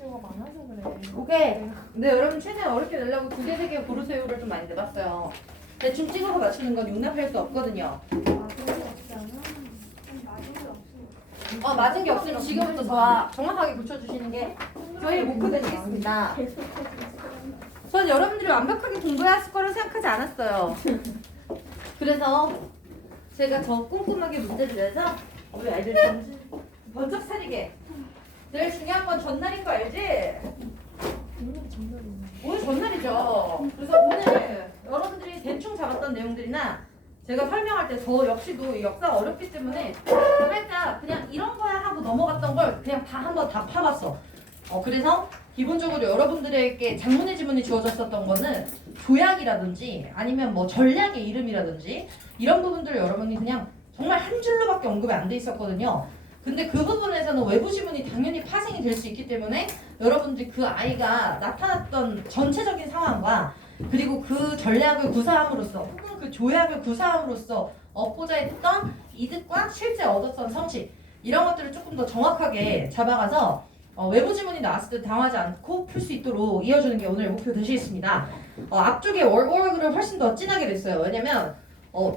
이유가 많아서 그래. 오케이. 근데 여러분 최대한 어렵게 내려고 2개, 3개 고르세요를 좀 많이 내봤어요. 대충 찍어서 맞추는 건 용납할 수 없거든요. 아, 그런 거 없잖아. 맞은 게 없어. 맞은 게 없으면 지금부터 저와 정확하게 고쳐주시는 게 저희 목표 되시겠습니다. 전 여러분들이 완벽하게 공부했을 거라 생각하지 않았어요. 그래서 제가 더 꼼꼼하게 문제를 내서 우리 아이들 정신 번쩍 차리게. 제일 중요한 건 전날인 거 알지? 오늘 전날이네. 오늘 전날이죠. 그래서 오늘 여러분들이 대충 잡았던 내용들이나 제가 설명할 때 저 역시도 이 역사가 어렵기 때문에 살짝 그냥 이런 거야 하고 넘어갔던 걸 그냥 다 한번 다 파봤어. 그래서 기본적으로 여러분들에게 장문의 지문이 주어졌었던 거는 조약이라든지 아니면 뭐 전략의 이름이라든지 이런 부분들을 여러분이 그냥 정말 한 줄로밖에 언급이 안 돼 있었거든요. 근데 그 부분에서는 외부 지문이 당연히 파생이 될 수 있기 때문에 여러분들이 그 아이가 나타났던 전체적인 상황과 그리고 그 전략을 구사함으로써 혹은 그 조약을 구사함으로써 얻고자 했던 이득과 실제 얻었던 성취 이런 것들을 조금 더 정확하게 잡아가서 외부 지문이 나왔을 때 당하지 않고 풀 수 있도록 이어주는 게 오늘 목표 되시겠습니다. 앞쪽에 월워크를 훨씬 더 진하게 됐어요. 왜냐면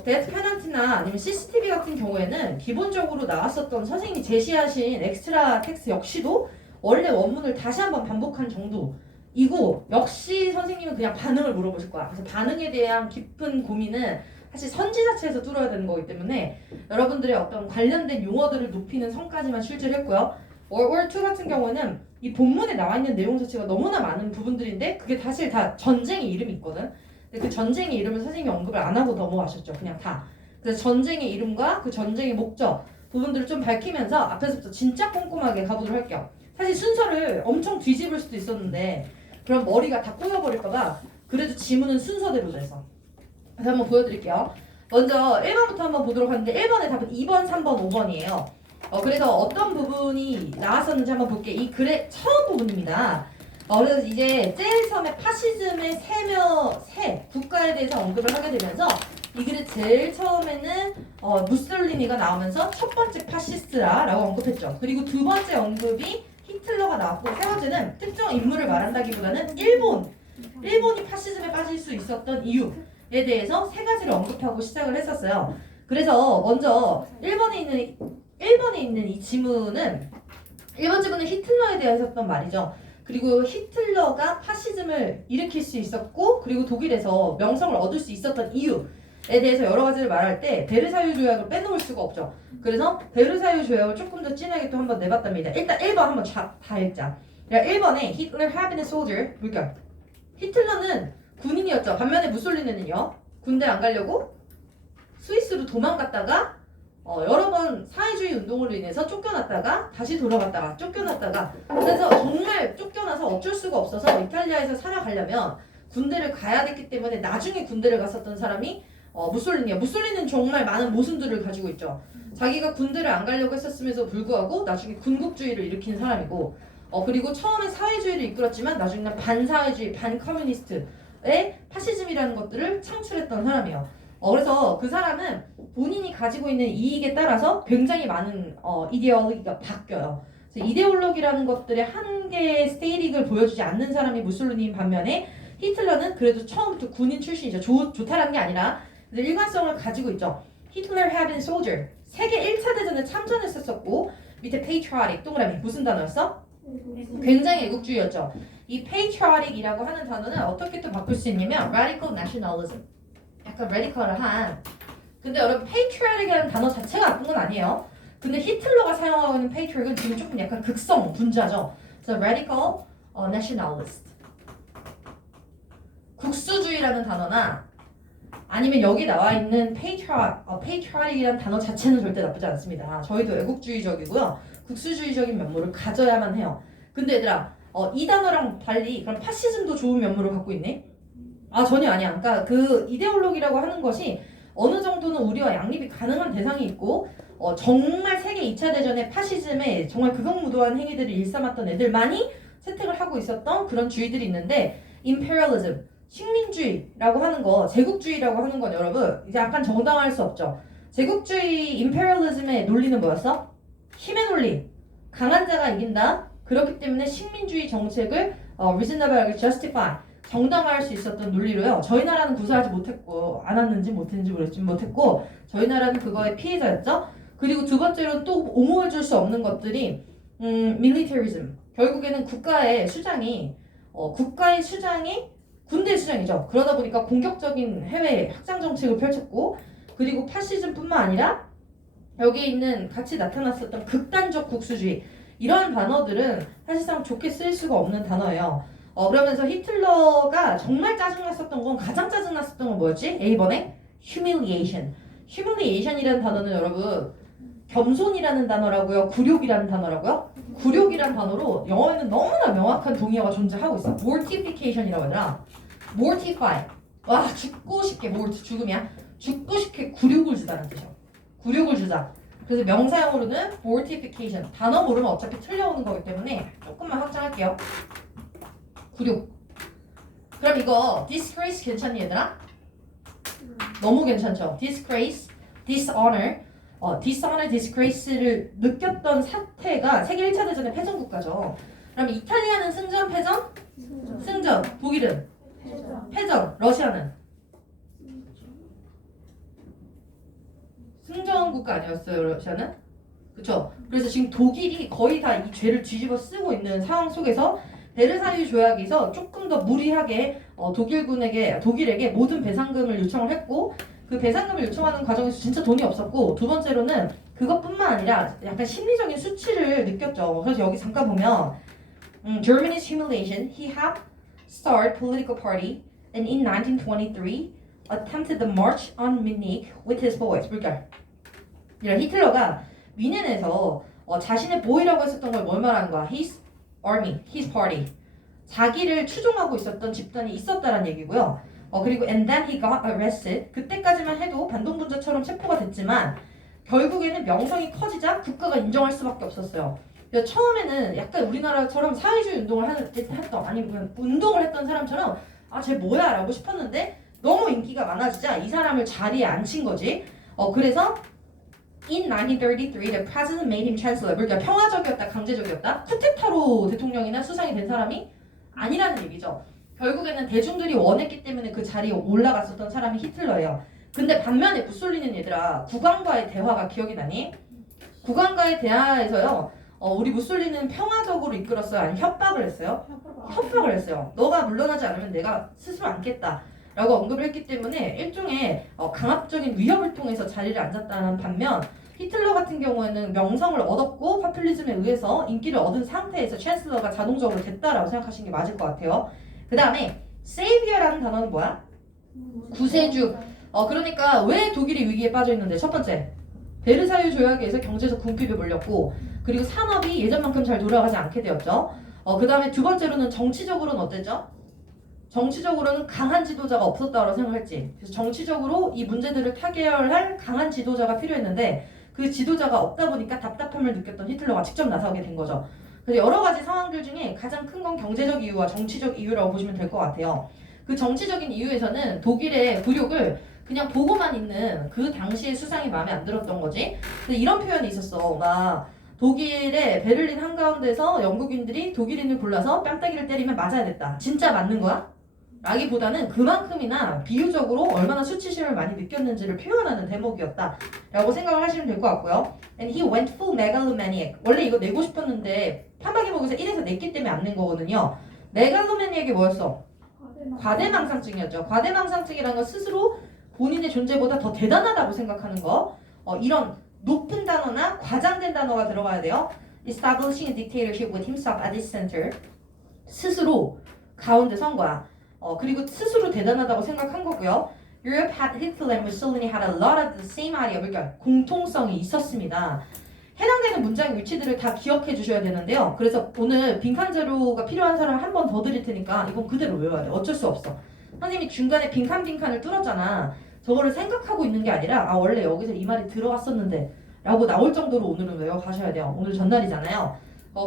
데스 페넌티나 아니면 CCTV 같은 경우에는 기본적으로 나왔었던 선생님이 제시하신 엑스트라 텍스트 역시도 원래 원문을 다시 한번 반복한 정도이고 역시 선생님은 그냥 반응을 물어보실 거야. 그래서 반응에 대한 깊은 고민은 사실 선지 자체에서 뚫어야 되는 거기 때문에 여러분들의 어떤 관련된 용어들을 높이는 선까지만 출제했고요. 월워2 같은 경우에는 이 본문에 나와 있는 내용 자체가 너무나 많은 부분들인데 그게 사실 다 전쟁의 이름이 있거든. 근데 그 전쟁의 이름을 선생님이 언급을 안 하고 넘어가셨죠. 그냥 다. 그래서 전쟁의 이름과 그 전쟁의 목적 부분들을 좀 밝히면서 앞에서부터 진짜 꼼꼼하게 가보도록 할게요. 사실 순서를 엄청 뒤집을 수도 있었는데 그럼 머리가 다 꼬여버릴까봐 그래도 지문은 순서대로 돼서 그래서 한번 보여드릴게요. 먼저 1번부터 한번 보도록 하는데 1번의 답은 2번, 3번, 5번이에요. 그래서 어떤 부분이 나왔었는지 한번 볼게요. 이 글의 처음 부분입니다. 그래서 이제 제일 처음에 파시즘의 세 국가에 대해서 언급을 하게 되면서 이 글의 제일 처음에는 무솔리니가 나오면서 첫 번째 파시스트라고 언급했죠. 그리고 두 번째 언급이 히틀러가 나왔고 세 번째는 특정 인물을 말한다기보다는 일본이 파시즘에 빠질 수 있었던 이유에 대해서 세 가지를 언급하고 시작을 했었어요. 그래서 먼저 1번에 있는 이 지문은 1번 지문은 히틀러에 대해서 했던 말이죠. 그리고 히틀러가 파시즘을 일으킬 수 있었고 그리고 독일에서 명성을 얻을 수 있었던 이유에 대해서 여러 가지를 말할 때 베르사유 조약을 빼놓을 수가 없죠. 그래서 베르사유 조약을 조금 더 진하게 또 한번 내봤답니다. 일단 1번 한번 다 읽자. 1번에 Hitler had been a soldier. 그러니까 히틀러는 군인이었죠. 반면에 무솔리니는요. 군대 안 가려고 스위스로 도망갔다가 여러 번 사회주의 운동으로 인해서 쫓겨났다가 다시 돌아갔다가 쫓겨났다가 그래서 정말 쫓겨나서 어쩔 수가 없어서 이탈리아에서 살아가려면 군대를 가야 됐기 때문에 나중에 군대를 갔었던 사람이 무솔리니야. 무솔리니는 정말 많은 모순들을 가지고 있죠. 자기가 군대를 안 가려고 했었음에도 불구하고 나중에 군국주의를 일으킨 사람이고 그리고 처음에 사회주의를 이끌었지만 나중에는 반사회주의, 반커뮤니스트의 파시즘이라는 것들을 창출했던 사람이에요. 그래서 그 사람은 본인이 가지고 있는 이익에 따라서 굉장히 많은 이데올로기가 바뀌어요. 그래서 이데올로기라는 것들의 한계의 스테이릭을 보여주지 않는 사람이 무솔리니인 반면에 히틀러는 그래도 처음부터 군인 출신이죠. 좋다라는 게 아니라 일관성을 가지고 있죠. Hitler had been soldier. 세계 1차 대전에 참전했었고 밑에 patriotic 동그라미 무슨 단어였어? 굉장히 애국주의였죠. 이 patriotic이라고 하는 단어는 어떻게 또 바꿀 수 있냐면 radical nationalism. 약간 레디컬한. 근데 여러분 patriotic이라는 단어 자체가 나쁜 건 아니에요. 근데 히틀러가 사용하고 있는 patriotic은 지금 조금 약간 극성 분자죠. 그래서 radical nationalist. 국수주의라는 단어나 아니면 여기 나와 있는 patriotic이라는 단어 자체는 절대 나쁘지 않습니다. 저희도 애국주의적이고요. 국수주의적인 면모를 가져야만 해요. 근데 얘들아 이 단어랑 달리 그럼 파시즘도 좋은 면모를 갖고 있네? 전혀 아니야. 그러니까 그 이데올로기라고 하는 것이 어느 정도는 우리와 양립이 가능한 대상이 있고 정말 세계 2차 대전의 파시즘에 정말 극악무도한 행위들을 일삼았던 애들만이 채택을 하고 있었던 그런 주의들이 있는데 imperialism, 식민주의라고 하는 거, 제국주의라고 하는 건 여러분 이제 약간 정당화할 수 없죠. 제국주의 imperialism의 논리는 뭐였어? 힘의 논리. 강한 자가 이긴다. 그렇기 때문에 식민주의 정책을 reasonable하게 justify 정당화할 수 있었던 논리로요. 저희 나라는 구사하지 못했고 안 왔는지 못했는지 모르겠지만 못했고 저희 나라는 그거의 피해자였죠. 그리고 두 번째로는 또 옹호해 줄 수 없는 것들이 militarism. 결국에는 국가의 수장이 군대 수장이죠. 그러다 보니까 공격적인 해외 확장 정책을 펼쳤고 그리고 파시즘뿐만 아니라 여기에 있는 같이 나타났었던 극단적 국수주의 이러한 단어들은 사실상 좋게 쓰일 수가 없는 단어예요. 그러면서 히틀러가 정말 짜증났었던 건 가장 짜증났었던 건 뭐였지? A번에 humiliation. humiliation이라는 단어는 여러분 겸손이라는 단어라고요? 굴욕이라는 단어라고요? 굴욕이라는 단어로 영어에는 너무나 명확한 동의어가 존재하고 있어. mortification이라고 하더라. mortify. 와 죽고 싶게 죽음이야. 죽고 싶게 굴욕을 주다는 뜻이야. 굴욕을 주다. 그래서 명사형으로는 mortification. 단어 모르면 어차피 틀려오는 거기 때문에 조금만 확장할게요. 굴욕. 그럼 이거 disgrace 괜찮니 얘들아? 너무 괜찮죠? disgrace, dishonor. dishonor, disgrace를 느꼈던 사태가 세계 1차 대전의 패전국가죠. 그럼 이탈리아는 승전, 패전? 승전. 독일은? 패전. 러시아는? 승전 국가 아니었어요, 러시아는? 그쵸? 그래서 지금 독일이 거의 다 이 죄를 뒤집어 쓰고 있는 상황 속에서 베르사유 조약에서 조금 더 무리하게 독일에게 모든 배상금을 요청을 했고 그 배상금을 요청하는 과정에서 진짜 돈이 없었고 두 번째로는 그것뿐만 아니라 약간 심리적인 수치를 느꼈죠. 그래서 여기 잠깐 보면 Germany's humiliation, he had started political party and in 1923 attempted the march on Munich with his boys. 그러니까 이런 히틀러가 뮌헨에서 자신의 보이라고 했었던 걸 뭘 말하는 거야? His army, his party. 자기를 추종하고 있었던 집단이 있었다는 얘기고요. 그리고 and then he got arrested. 그때까지만 해도 반동분자처럼 체포가 됐지만 결국에는 명성이 커지자 국가가 인정할 수밖에 없었어요. 처음에는 약간 우리나라처럼 사회주의 운동을 운동을 했던 사람처럼 쟤 뭐야? 라고 싶었는데 너무 인기가 많아지자 이 사람을 자리에 앉힌 거지. 그래서 In 1933, the president made him chancellor. 그러니까 평화적이었다, 강제적이었다. 쿠데타로 대통령이나 수상이 된 사람이 아니라는 얘기죠. 결국에는 대중들이 원했기 때문에 그 자리에 올라갔었던 사람이 히틀러예요. 근데 반면에 무솔리니는 얘들아 국왕과의 대화가 기억이 나니? 국왕과의 대화에서요. 우리 무솔리니는 평화적으로 이끌었어요? 아니면 협박을 했어요? 협박을 했어요. 너가 물러나지 않으면 내가 스스로 앉겠다. 라고 언급을 했기 때문에 일종의 강압적인 위협을 통해서 자리를 앉았다는 반면 히틀러 같은 경우에는 명성을 얻었고 파퓰리즘에 의해서 인기를 얻은 상태에서 챈슬러가 자동적으로 됐다라고 생각하시는 게 맞을 것 같아요. 그 다음에 savior라는 단어는 뭐야? 구세주. 그러니까 왜 독일이 위기에 빠져 있는데 첫 번째 베르사유 조약에 의해서 경제적 궁핍에 몰렸고 그리고 산업이 예전만큼 잘 돌아가지 않게 되었죠. 그 다음에 두 번째로는 정치적으로는 어땠죠? 정치적으로는 강한 지도자가 없었다고 생각했지. 그래서 정치적으로 이 문제들을 타결할 강한 지도자가 필요했는데 그 지도자가 없다 보니까 답답함을 느꼈던 히틀러가 직접 나서게 된 거죠. 그래서 여러 가지 상황들 중에 가장 큰 건 경제적 이유와 정치적 이유라고 보시면 될 것 같아요. 그 정치적인 이유에서는 독일의 굴욕을 그냥 보고만 있는 그 당시의 수상이 마음에 안 들었던 거지. 근데 이런 표현이 있었어. 막 독일의 베를린 한가운데서 영국인들이 독일인을 골라서 뺨따기를 때리면 맞아야 됐다. 진짜 맞는 거야? 라기보다는 그만큼이나 비유적으로 얼마나 수치심을 많이 느꼈는지를 표현하는 대목이었다 라고 생각을 하시면 될 것 같고요. And he went full megalomaniac. 원래 이거 내고 싶었는데 판박이 먹에서 1에서 냈기 때문에 안 낸 거거든요. megalomaniac이 뭐였어? 과대망상증이었죠. 과대망상증이라는 건 스스로 본인의 존재보다 더 대단하다고 생각하는 거. 이런 높은 단어나 과장된 단어가 들어가야 돼요. Establishing a dictatorship with himself at its center. 스스로 가운데 선 거야. 그리고 스스로 대단하다고 생각한 거고요. Europe had Hitler and Mussolini had a lot of the same idea. 그러니까 공통성이 있었습니다. 해당되는 문장의 위치들을 다 기억해 주셔야 되는데요. 그래서 오늘 빈칸 자료가 필요한 사람 한 번 더 드릴 테니까 이건 그대로 외워야 돼. 어쩔 수 없어. 선생님이 중간에 빈칸을 뚫었잖아. 저거를 생각하고 있는 게 아니라 원래 여기서 이 말이 들어왔었는데 라고 나올 정도로 오늘은 외워가셔야 돼요. 오늘 전날이잖아요.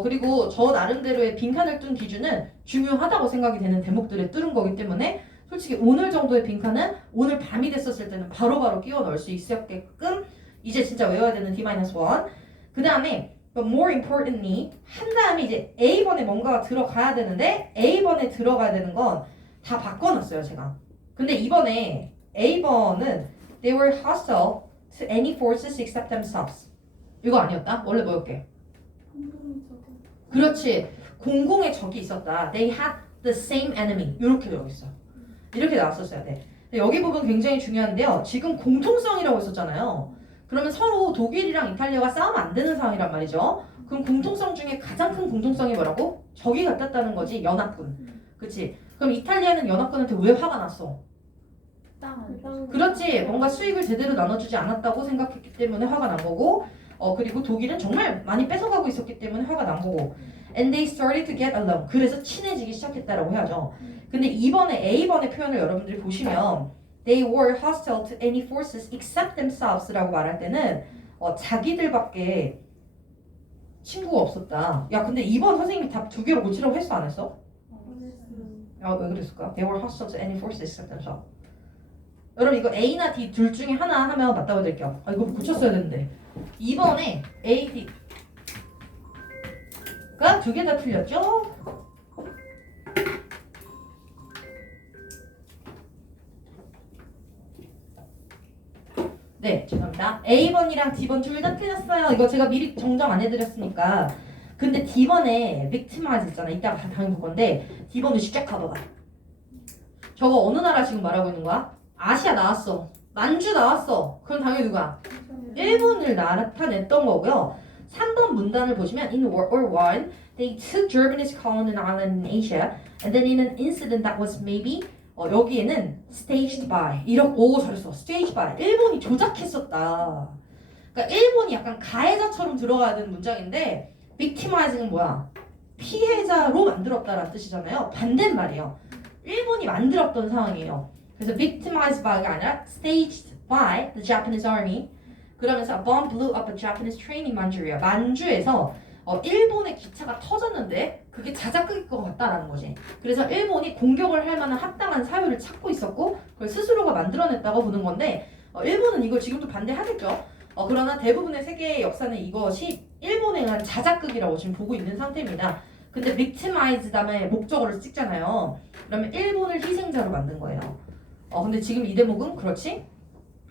그리고 저 나름대로의 빈칸을 둔 기준은 중요하다고 생각이 되는 대목들을 뚫은 거기 때문에 솔직히 오늘 정도의 빈칸은 오늘 밤이 됐었을 때는 바로바로 끼워 넣을 수 있었게끔 이제 진짜 외워야 되는 D-1. 그 다음에 But more importantly 한 다음에 이제 A번에 뭔가가 들어가야 되는데 A번에 들어가야 되는 건 다 바꿔놨어요 제가. 근데 이번에 A번은 They were hostile to any forces except themselves. 이거 아니었다? 원래 뭐였게? 그렇지. 공공의 적이 있었다. They had the same enemy. 이렇게 되어 있어. 이렇게 나왔었어야 돼. 근데 여기 부분 굉장히 중요한데요. 지금 공통성이라고 했었잖아요. 그러면 서로 독일이랑 이탈리아가 싸우면 안 되는 상황이란 말이죠. 그럼 공통성 중에 가장 큰 공통성이 뭐라고? 적이 같았다는 거지. 연합군. 그치? 그럼 이탈리아는 연합군한테 왜 화가 났어? 그렇지. 뭔가 수익을 제대로 나눠주지 않았다고 생각했기 때문에 화가 난 거고 그리고 독일은 정말 많이 뺏어가고 있었기 때문에 화가 난 거고 And they started to get along. 그래서 친해지기 시작했다라고 해야죠. 근데 이번에 A번의 표현을 여러분들이 보시면 They were hostile to any forces except themselves 라고 말할 때는 자기들밖에 친구가 없었다. 야 근데 2번 선생님이 답 2개로 고치라고 했어 안 했어? 왜 그랬을까? They were hostile to any forces except themselves. 여러분 이거 A나 D 둘 중에 하나 하면 맞다고 드릴게요. 이거 고쳤어야 되는데 2번에 A, D가 2개 다 틀렸죠? 네, 죄송합니다. A번이랑 D번 둘 다 틀렸어요. 이거 제가 미리 정정 안 해드렸으니까. 근데 D번에 victimize 있잖아. 이따가 당연히 볼 건데 D번을 직접 가봐봐. 저거 어느 나라 지금 말하고 있는 거야? 아시아 나왔어. 만주 나왔어. 그럼 당연히 누가? 일본을 나타냈던 거고요. 3번 문단을 보시면 In World War I, they took Germany's colony island in Asia, and then in an incident that was maybe 여기에는 staged by 오 잘했어. staged by 일본이 조작했었다. 그러니까 일본이 약간 가해자처럼 들어가야 되는 문장인데 victimizing은 뭐야? 피해자로 만들었다라는 뜻이잖아요. 반대말이에요. 일본이 만들었던 상황이에요. 그래서 victimized by가 아니라 staged by the Japanese army. 그러면서 a bomb blew up a Japanese train in Manchuria. 만주에서 일본의 기차가 터졌는데 그게 자작극일 것 같다라는 거지. 그래서 일본이 공격을 할 만한 합당한 사유를 찾고 있었고 그걸 스스로가 만들어냈다고 보는 건데 일본은 이걸 지금도 반대하겠죠. 그러나 대부분의 세계의 역사는 이것이 일본에 의한 자작극이라고 지금 보고 있는 상태입니다. 근데 victimize 다음에 목적어를 찍잖아요. 그러면 일본을 희생자로 만든 거예요. 근데 지금 이 대목은 그렇지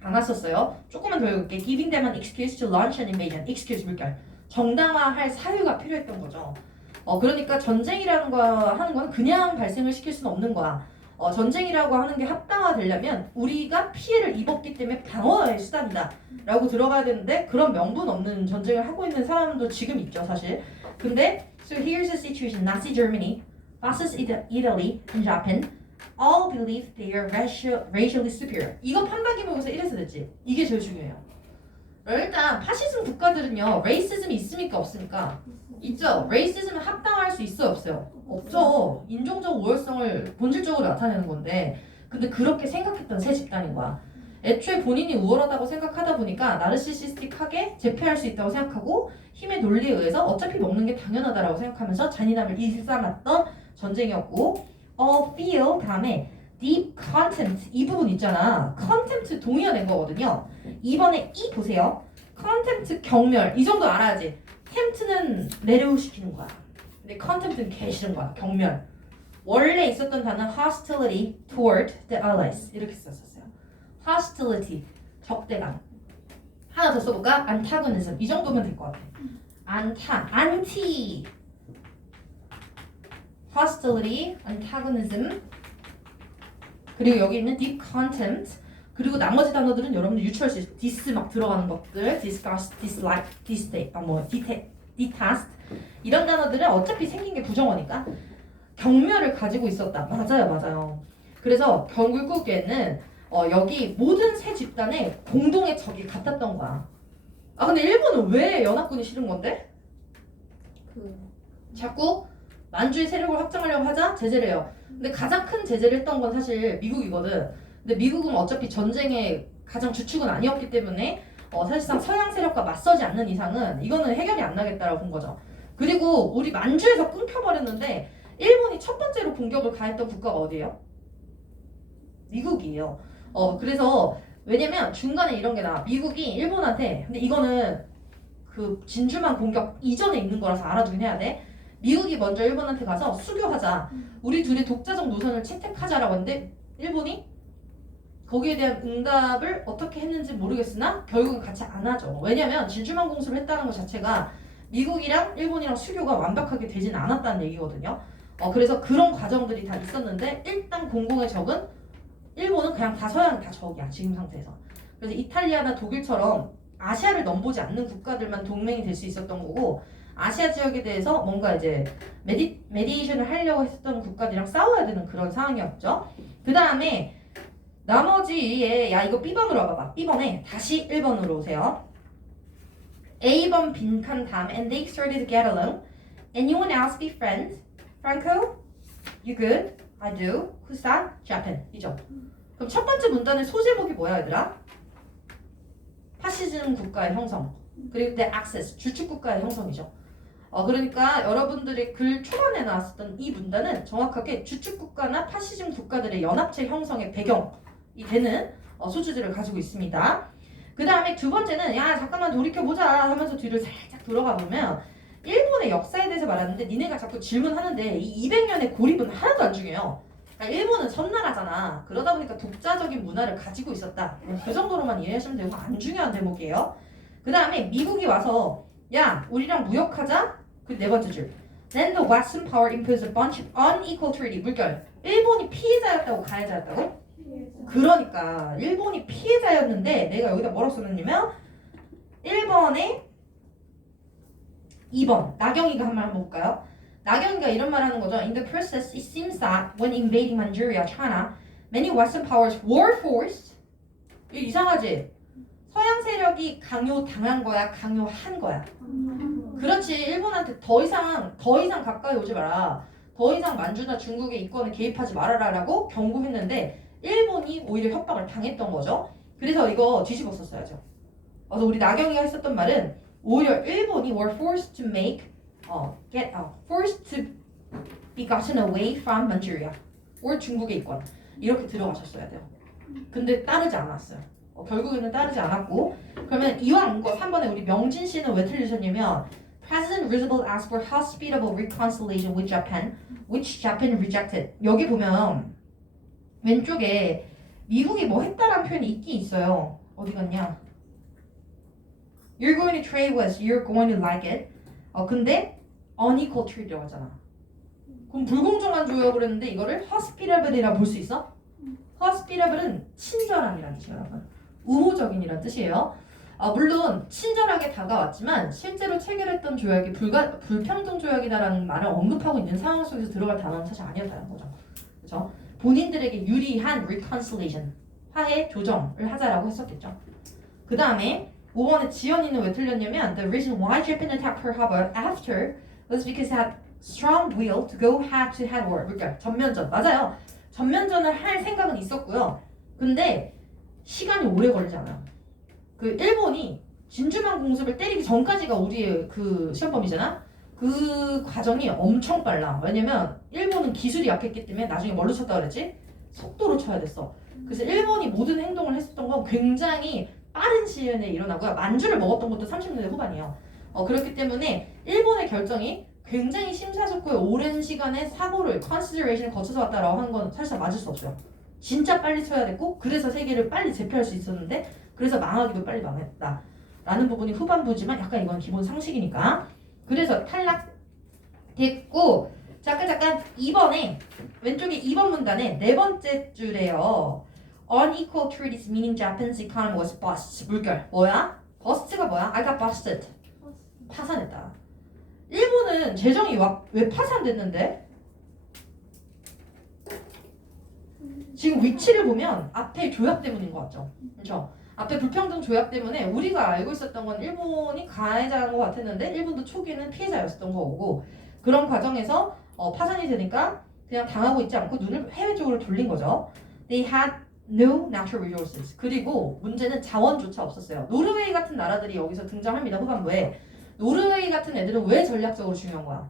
않았었어요. 조금만 더 읽을게. Giving them an excuse to launch an invasion. excuse 물결. 정당화할 사유가 필요했던 거죠. 그러니까 전쟁이라는 거 하는 건 그냥 발생을 시킬 수는 없는 거야. 전쟁이라고 하는 게 합당화되려면 우리가 피해를 입었기 때문에 방어의 수단이다 라고 들어가야 되는데 그런 명분 없는 전쟁을 하고 있는 사람도 지금 있죠 사실. 근데 So here's the situation. Nazi Germany, Fascist Italy, and Japan all believe they are racially superior. 이거 판박이모에서 1에서 됐지. 이게 제일 중요해요. 일단 파시즘 국가들은요. 레이시즘이 있습니까 없습니까? 있죠. 레이시즘은 합당할 수 있어요 없어요? 없죠. 인종적 우월성을 본질적으로 나타내는 건데 근데 그렇게 생각했던 새 집단인 거야. 애초에 본인이 우월하다고 생각하다 보니까 나르시시스틱하게 제패할 수 있다고 생각하고 힘의 논리에 의해서 어차피 먹는 게 당연하다라고 생각하면서 잔인함을 일삼았던 전쟁이었고 feel 다음에 deep contempt 이 부분 있잖아. contempt 동의어낸 거거든요. 이번에 이 보세요. contempt 경멸 이 정도 알아야지. tempt는 매료시키는 거야. 근데 contempt는 개 싫은 거야. 경멸. 원래 있었던 단어 hostility toward the allies 이렇게 썼었어요. hostility 적대감. 하나 더 써볼까? antagonism 이 정도면 될 것 같아. anti hostility, antagonism 그리고 여기 있는 deep contempt 그리고 나머지 단어들은 여러분들 유추할 수 있어요. dis 막 들어가는 것들 disgust, dislike, detest 이런 단어들은 어차피 생긴 게 부정어니까 경멸을 가지고 있었다. 맞아요. 그래서 결국에는 여기 모든 세 집단의 공동의 적이 같았던 거야. 근데 일본은 왜 연합군이 싫은 건데? 자꾸 만주의 세력을 확장하려고 하자 제재를 해요. 근데 가장 큰 제재를 했던 건 사실 미국이거든. 근데 미국은 어차피 전쟁의 가장 주축은 아니었기 때문에 사실상 서양 세력과 맞서지 않는 이상은 이거는 해결이 안 나겠다라고 본 거죠. 그리고 우리 만주에서 끊겨버렸는데 일본이 첫 번째로 공격을 가했던 국가가 어디예요? 미국이에요. 그래서 왜냐면 중간에 이런 게 나와. 미국이 일본한테 근데 이거는 그 진주만 공격 이전에 있는 거라서 알아두긴 해야 돼. 미국이 먼저 일본한테 가서 수교하자. 우리 둘이 독자적 노선을 채택하자라고 했는데 일본이 거기에 대한 응답을 어떻게 했는지 모르겠으나 결국은 같이 안 하죠. 왜냐면 진주만 공습을 했다는 것 자체가 미국이랑 일본이랑 수교가 완벽하게 되진 않았다는 얘기거든요. 그래서 그런 과정들이 다 있었는데 일단 공공의 적은 일본은 그냥 다 서양 다 적이야 지금 상태에서. 그래서 이탈리아나 독일처럼 아시아를 넘보지 않는 국가들만 동맹이 될 수 있었던 거고 아시아 지역에 대해서 뭔가 이제 메디에이션을 하려고 했었던 국가들이랑 싸워야 되는 그런 상황이었죠. 그 다음에 나머지에 야 이거 B번으로 와봐봐. B번에 다시 1번으로 오세요. A번 빈칸 다음에 and they started to get along. Anyone else be friends? Franco? You good? I do. Who's that? Japan. 이죠. 그럼 첫 번째 문단의 소제목이 뭐야 얘들아? 파시즘 국가의 형성. 그리고 the access. 주축 국가의 형성이죠. 그러니까 여러분들이 글 초반에 나왔었던 이 문단은 정확하게 주축 국가나 파시즘 국가들의 연합체 형성의 배경이 되는 소주제를 가지고 있습니다. 그 다음에 두 번째는 야 잠깐만 돌이켜보자 하면서 뒤를 살짝 들어가 보면 일본의 역사에 대해서 말하는데 니네가 자꾸 질문하는데 이 200년의 고립은 하나도 안 중요해요. 그러니까 일본은 섬나라잖아. 그러다 보니까 독자적인 문화를 가지고 있었다. 그 정도로만 이해하시면 되고 안 중요한 대목이에요. 그 다음에 미국이 와서 야 우리랑 무역하자. 그 네 번째 줄. Then the Western power imposed a bunch of unequal treaty. 물결. 일본이 피해자였다고 가해자였다고? 그러니까 일본이 피해자였는데 내가 여기다 뭐라고 써놨냐면 1번에 2번 나경이가 한 말 한번 볼까요? 나경이가 이런 말 하는 거죠. In the process, it seems that when invading Manchuria, China, many Western powers were forced. 이거 이상하지? 서양 세력이 강요당한 거야, 강요한 거야. 그렇지. 일본한테 더 이상 가까이 오지 마라. 더 이상 만주나 중국의 이권에 개입하지 말아라라고 경고했는데 일본이 오히려 협박을 당했던 거죠. 그래서 이거 뒤집어 썼어야죠. 그래서 우리 나경이가 했었던 말은 오히려 일본이 were forced to forced to be gotten away from Manchuria or 중국의 이권 이렇게 들어가셨어야 돼요. 근데 따르지 않았어요. 결국에는 따르지 않았고 그러면 이왕 거 3번에 우리 명진 씨는 왜 틀리셨냐면 President Roosevelt asked for hospitable reconciliation with Japan, which Japan rejected. 여기 보면 왼쪽에 미국이 뭐 했다라는 표현이 있긴 있어요. 어디 갔냐? You're going to trade with, you're going to like it. 근데 unequal trade라고 하잖아. 그럼 불공정한 조약을 했는데 이거를 hospitable이라 볼 수 있어? hospitable은 친절함이라는 뜻이에요, 여러분. 우호적인이라는 뜻이에요. 물론 친절하게 다가왔지만 실제로 체결했던 조약이 불평등 조약이다라는 말을 언급하고 있는 상황 속에서 들어갈 단어는 사실 아니었다는 거죠. 그렇죠? 본인들에게 유리한 reconciliation, 화해 조정을 하자라고 했었겠죠. 그 다음에 5번에 지연이는 왜 틀렸냐면 The reason why Japan attacked Pearl Harbor after was because it had strong will to go head-to-head war. 그러니까 전면전. 맞아요. 전면전을 할 생각은 있었고요. 근데 시간이 오래 걸리지 않아요. 그 일본이 진주만 공습을 때리기 전까지가 우리의 그 시험범위잖아. 그 과정이 엄청 빨라. 왜냐면 일본은 기술이 약했기 때문에 나중에 뭘로 쳤다 그랬지? 속도로 쳐야 됐어. 그래서 일본이 모든 행동을 했었던 건 굉장히 빠른 시일 내에 일어나고요. 만주를 먹었던 것도 30년대 후반이에요. 그렇기 때문에 일본의 결정이 굉장히 심사숙고의 오랜 시간의 사고를 consideration을 거쳐서 왔다라고 하는 건 사실 맞을 수 없어요. 진짜 빨리 쳐야 됐고 그래서 세계를 빨리 제패할 수 있었는데 그래서 망하기도 빨리 망했다 라는 부분이 후반부지만 약간 이건 기본 상식이니까 그래서 탈락됐고 잠깐 2번에 왼쪽에 2번 문단에 네 번째 줄에요. Unequal treaties meaning Japan's economy was bust. 물결 뭐야? bust가 뭐야? I got busted. 파산했다. 일본은 재정이 왜 파산됐는데? 지금 위치를 보면 앞에 조약 때문인 것 같죠? 그렇죠? 앞에 불평등 조약 때문에 우리가 알고 있었던 건 일본이 가해자인 것 같았는데 일본도 초기에는 피해자였었던 거고 그런 과정에서 파산이 되니까 그냥 당하고 있지 않고 눈을 해외 쪽으로 돌린 거죠. They had no natural resources. 그리고 문제는 자원조차 없었어요. 노르웨이 같은 나라들이 여기서 등장합니다. 후반부에. 노르웨이 같은 애들은 왜 전략적으로 중요한 거야?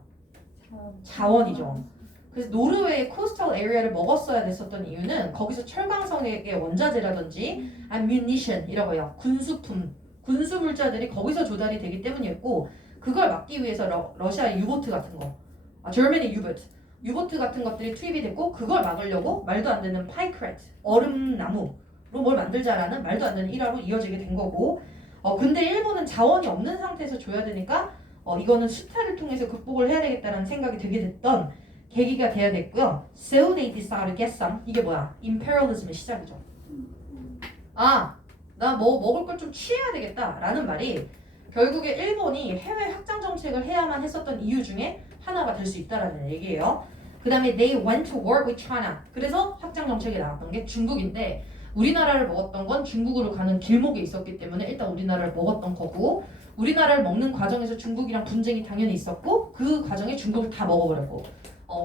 자원이죠. 그래서 노르웨이 코스탈 에리아를 먹었어야 됐었던 이유는 거기서 철강성의 원자재라든지 ammunition이라고 해요. 군수품, 군수 물자들이 거기서 조달이 되기 때문이었고 그걸 막기 위해서 러시아의 유보트 같은 거, Germany 유보트 같은 것들이 투입이 됐고 그걸 막으려고 말도 안 되는 파이크레트, 얼음나무로 뭘 만들자라는 말도 안 되는 일화로 이어지게 된 거고 근데 일본은 자원이 없는 상태에서 줘야 되니까 이거는 수탈을 통해서 극복을 해야 되겠다는 생각이 들게 됐던 계기가 돼야 됐고요. So they decided to get some. 이게 뭐야? 임페리얼리즘의 시작이죠. 나 뭐 먹을 걸 좀 취해야 되겠다라는 말이 결국에 일본이 해외 확장 정책을 해야만 했었던 이유 중에 하나가 될 수 있다라는 얘기예요. 그 다음에 they went to war with China. 그래서 확장 정책이 나왔던 게 중국인데 우리나라를 먹었던 건 중국으로 가는 길목에 있었기 때문에 일단 우리나라를 먹었던 거고 우리나라를 먹는 과정에서 중국이랑 분쟁이 당연히 있었고 그 과정에 중국을 다 먹어버렸고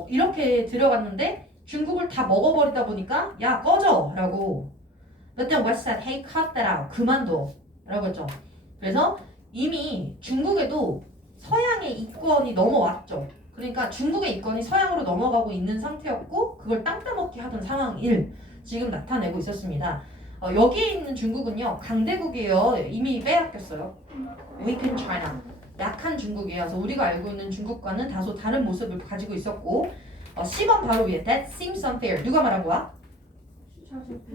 이렇게 들어갔는데 중국을 다 먹어버리다 보니까 야 꺼져 라고 But then West said hey cut that out 그만둬 라고 했죠. 그래서 이미 중국에도 서양의 이권이 넘어왔죠. 그러니까 중국의 이권이 서양으로 넘어가고 있는 상태였고 그걸 땅 따먹기 하던 상황을 지금 나타내고 있었습니다. 여기에 있는 중국은요 강대국이에요. 이미 빼앗겼어요. Weakened China. 약한 중국이에요. 그래서 우리가 알고 있는 중국과는 다소 다른 모습을 가지고 있었고 10번 바로 위에 That seems unfair. 누가 말한 거야?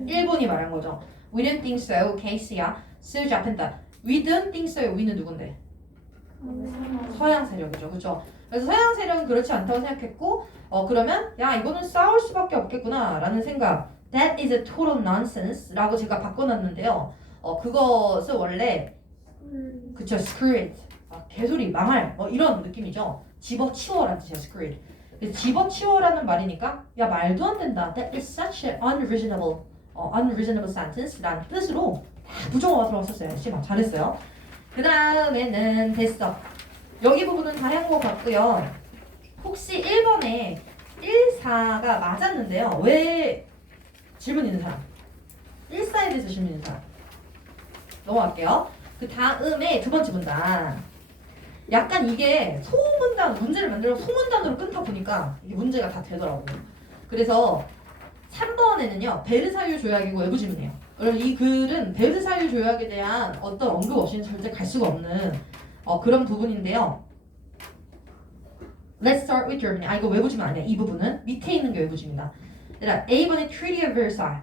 일본이 말한 거죠. We didn't think so. 케이스야. 쓰지 않겠다. We didn't think so. we는 누군데? 서양 세력이죠. 그렇죠? 그래서 서양 세력은 그렇지 않다고 생각했고 그러면 야 이거는 싸울 수밖에 없겠구나 라는 생각 That is a total nonsense 라고 제가 바꿔놨는데요. 그것은 원래 그쵸 screw it 개소리 망할 이런 느낌이죠. 집어치워라는 뜻이야 screw it. 집어치워라는 말이니까 야 말도 안 된다. That is such an unreasonable sentence 라는 뜻으로 다 부정어가 들어갔었어요. 씨발 잘했어요. 그 다음에는 됐어. 여기 부분은 다 한 것 같고요. 혹시 1번에 1, 4가 맞았는데요. 왜 질문 있는 사람? 1, 4에 대해서 질문 있는 사람. 넘어갈게요. 그 다음에 두 번째 문단. 약간 이게 소문단 문제를 만들어 소문단으로 끊다 보니까 이게 문제가 다 되더라고요. 그래서 3번에는요. 베르사유 조약이고 외부 질문이에요. 여러분 이 글은 베르사유 조약에 대한 어떤 언급 없이는 절대 갈 수가 없는 그런 부분인데요. Let's start with Germany. 이거 외부 질문 아니야. 이 부분은 밑에 있는 게 외부 질문이다. 얘들아 A번의 Treaty of Versailles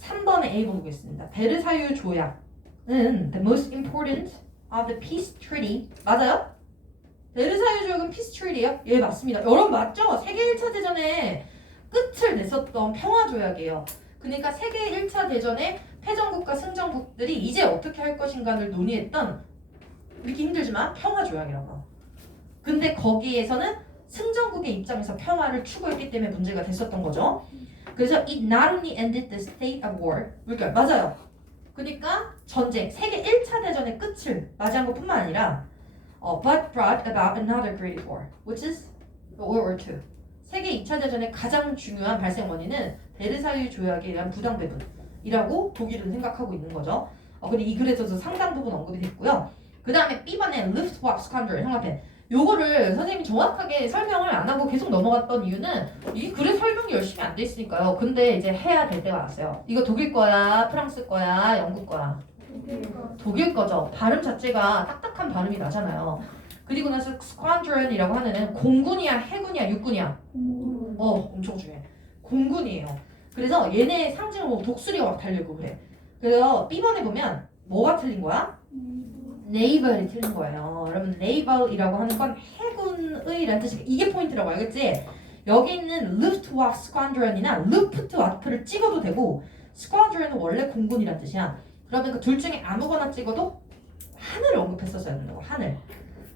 3번의 A번 보겠습니다. 베르사유 조약은 the most important of the peace treaty 맞아요? 베르사유 조약은 peace treaty예요? 예 맞습니다. 여러분 맞죠? 세계 1차 대전에 끝을 냈었던 평화 조약이에요. 그러니까 세계 1차 대전에 패전국과 승전국들이 이제 어떻게 할 것인가를 논의했던 믿기 힘들지만 평화 조약이라고. 근데 거기에서는 승전국의 입장에서 평화를 추구했기 때문에 문제가 됐었던 거죠. 그래서 it not only ended the state of war. 그러니까 맞아요. 그러니까 전쟁, 세계 1차 대전의 끝을 맞이한 것뿐만 아니라 but brought about another great war, which is World War II. 세계 2차 대전의 가장 중요한 발생 원인은 베르사유 조약에 의한 부당 배분이라고 독일은 생각하고 있는 거죠. 근데 이 글에서도 상당 부분 언급이 됐고요. 그 다음에 B번에 Luftwaffe Squadron 형광펜. 요거를 선생님이 정확하게 설명을 안 하고 계속 넘어갔던 이유는 이 글에 설명이 열심히 안 돼 있으니까요. 근데 이제 해야 될 때가 왔어요. 이거 독일 거야, 프랑스 거야, 영국 거야? 독일 거죠. 발음 자체가 딱딱한 발음이 나잖아요. 그리고 나서 squadron이라고 하는 애는 공군이야, 해군이야, 육군이야? 엄청 중요해. 공군이에요. 그래서 얘네 상징으로 독수리가 막 달려있고 그래. 그래서 B번에 보면 뭐가 틀린 거야? 네이벌이 틀린 거예요. 여러분 네이벌이라고 하는 건 해군의라는 뜻이 이게 포인트라고 알겠지? 여기 있는 Luftwaffe Squadron이나 Luftwaffe를 찍어도 되고 Squadron은 원래 공군이라는 뜻이야. 그러면 그 둘 중에 아무거나 찍어도 하늘을 언급했었어야 된다고. 하늘.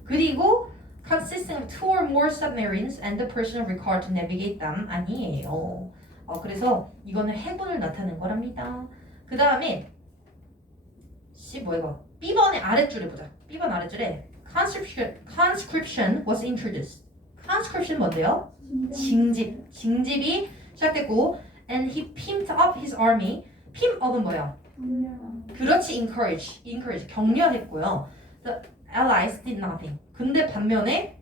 그리고 consisting of 2 or more submarines and the person required to navigate them 아니에요. 그래서 이거는 해군을 나타낸 거랍니다. 그 다음에 뭐야 이거? B번의 아랫줄에 보자. B번 아랫줄에 conscription was introduced. conscription 뭔데요? 징집. 징집이 시작됐고 and he pimped up his army. pimp up은 뭐야? 그렇지 encourage 격려했고요. The allies did nothing. 근데 반면에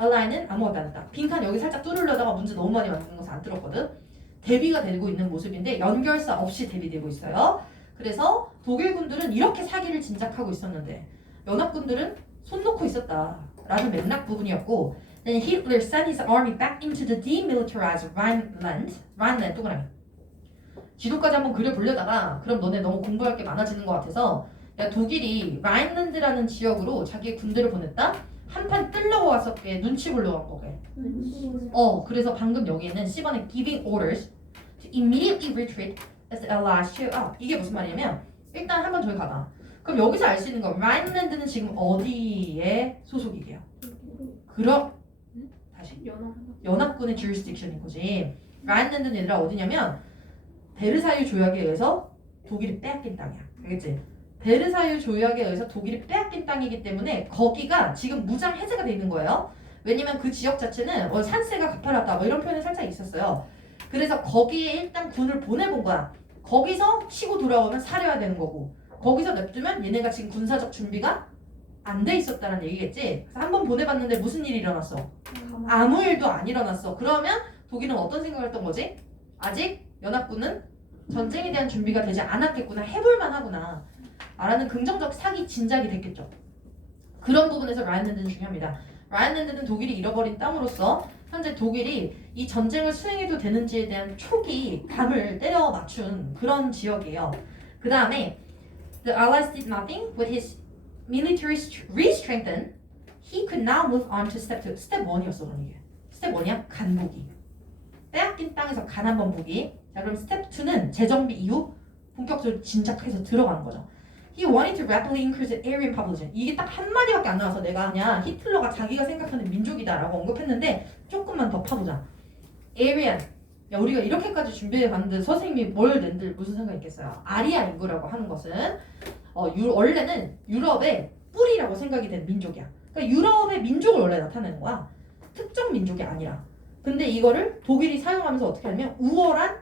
ally는 아무것도 안 했다. 빈칸 여기 살짝 뚫으려다가 문제 너무 많이 만드는 것을 안 뚫었거든. 대비가 되고 있는 모습인데 연결사 없이 대비되고 있어요. 그래서 독일군들은 이렇게 사기를 진작하고 있었는데 연합군들은 손 놓고 있었다라는 맥락 부분이었고 Then Hitler sent his army back into the demilitarized Rhineland 동그라미 지도까지 한번 그려보려다가 그럼 너네 너무 공부할 게 많아지는 것 같아서 야 독일이 라인랜드라는 지역으로 자기의 군대를 보냈다? 한판 뜨려고 왔었게 눈치 보려고 한 거게 그래서 방금 여기에는 10번에 giving orders to immediately retreat as the Allies show up 이게 무슨 말이냐면 일단 한번 저기 가봐 그럼 여기서 알 수 있는 건 라인랜드는 지금 어디에 소속이게요? 그럼 다시 연합군의 jurisdiction인 거지 라인랜드는 얘들아 어디냐면 베르사유 조약에 의해서 독일이 빼앗긴 땅이야 알겠지? 베르사유 조약에 의해서 독일이 빼앗긴 땅이기 때문에 거기가 지금 무장 해제가 돼 있는 거예요. 왜냐면 그 지역 자체는 산세가 가파랐다 뭐 이런 표현이 살짝 있었어요. 그래서 거기에 일단 군을 보내본 거야. 거기서 치고 돌아오면 사려야 되는 거고 거기서 냅두면 얘네가 지금 군사적 준비가 안 돼 있었다는 얘기겠지. 그래서 한번 보내봤는데 무슨 일이 일어났어? 아무 일도 안 일어났어. 그러면 독일은 어떤 생각을 했던 거지? 아직 연합군은 전쟁에 대한 준비가 되지 않았겠구나. 해볼만 하구나. 라는 긍정적 사기 진작이 됐겠죠. 그런 부분에서 라인랜드는 중요합니다. 라인랜드는 독일이 잃어버린 땅으로서 현재 독일이 이 전쟁을 수행해도 되는지에 대한 초기 감을 때려 맞춘 그런 지역이에요. 그 다음에 The Allies did nothing with his military re-strengthened. He could now move on to step 2. 스텝 1이었어 그럼 이게. 스텝 1이야? 간보기. 빼앗긴 땅에서 간 한번 보기. 자 그럼 스텝 2는 재정비 이후 본격적으로 진작해서 들어가는 거죠. He wanted to rapidly increase the Aryan population. 이게 딱 한 마디밖에 안 나와서 내가 그냥 히틀러가 자기가 생각하는 민족이다라고 언급했는데 조금만 더 파보자. Aryan. 야 우리가 이렇게까지 준비해 봤는데 선생님이 뭘 낸들 무슨 생각이 있겠어요? 아리아 인구라고 하는 것은 원래는 유럽의 뿌리라고 생각이 된 민족이야. 그러니까 유럽의 민족을 원래 나타내는 거야. 특정 민족이 아니라. 근데 이거를 독일이 사용하면서 어떻게 하냐면 우월한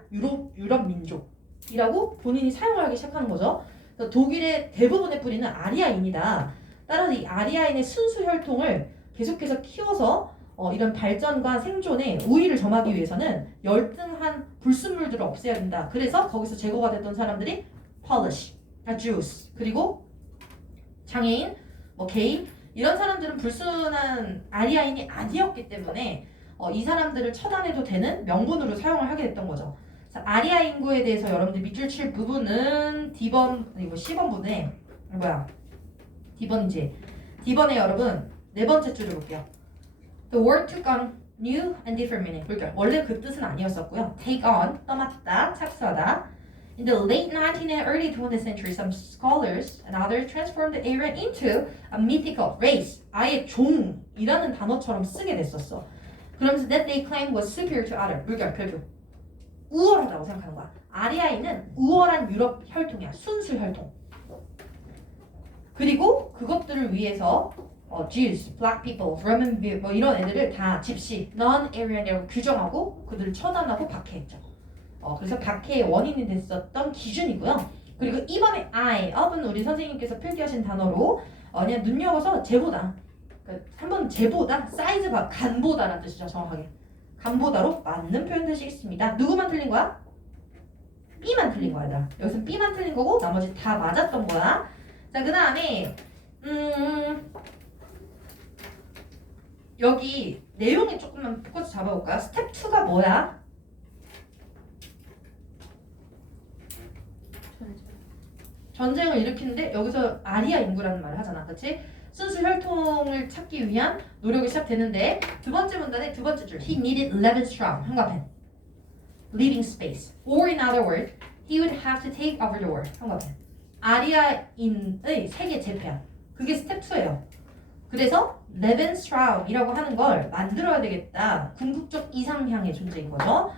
유럽 민족이라고 본인이 사용을 하기 시작하는 거죠. 독일의 대부분의 뿌리는 아리아인이다. 따라서 이 아리아인의 순수 혈통을 계속해서 키워서 이런 발전과 생존에 우위를 점하기 위해서는 열등한 불순물들을 없애야 된다. 그래서 거기서 제거가 됐던 사람들이 Polish, Jews, 그리고 장애인, 게이 이런 사람들은 불순한 아리아인이 아니었기 때문에 이 사람들을 처단해도 되는 명분으로 사용을 하게 됐던 거죠. 아리아 인구에 대해서 여러분들 밑줄 칠 부분은 D번, 이거 C번 부분에 D번이지. D번에 여러분 네 번째 줄을 볼게요. The word took on new and different meaning. 그러니까 원래 그 뜻은 아니었었고요. Take on, 떠맡다, 착수하다. In the late 19th and early 20th century, some scholars and others transformed the Aryan into a mythical race. 아예 종이라는 단어처럼 쓰게 됐었어. 그러면서 that they claimed was superior to other. 그러니까 결국 우월하다고 생각하는 거야. 아리아인은 우월한 유럽 혈통이야. 순수 혈통. 그리고 그것들을 위해서 Jews, Black people, Roman 이런 애들을 다 집시, non-Aryan이라고 규정하고 그들을 처단하고 박해했죠. 그래서 박해의 원인이 됐었던 기준이고요. 그리고 이번에 up은 우리 선생님께서 필기하신 단어로 그냥 눈여겨서 제보다 한번 제보다 사이즈가 간보다라는 뜻이죠. 정확하게. 간보다로 맞는 표현 되시겠습니다. 누구만 틀린 거야? B만 틀린 거야. 얘들아. 여기서 B만 틀린 거고 나머지 다 맞았던 거야. 자, 그 다음에 여기 내용에 조금만 포커스 잡아볼까요? 스텝 2가 뭐야? 전쟁을 일으키는데 여기서 아리아 인구라는 말을 하잖아. 그치? 순수 혈통을 찾기 위한 노력이 시작되는데 두 번째 문단의 두 번째 줄 He needed 11 strong 한과펜 living space or in other words he would have to take over the world 한과펜 아리아인의 세계 재편 그게 스텝 2예요. 그래서 11 strong이라고 하는 걸 만들어야 되겠다. 궁극적 이상향의 존재인 거죠.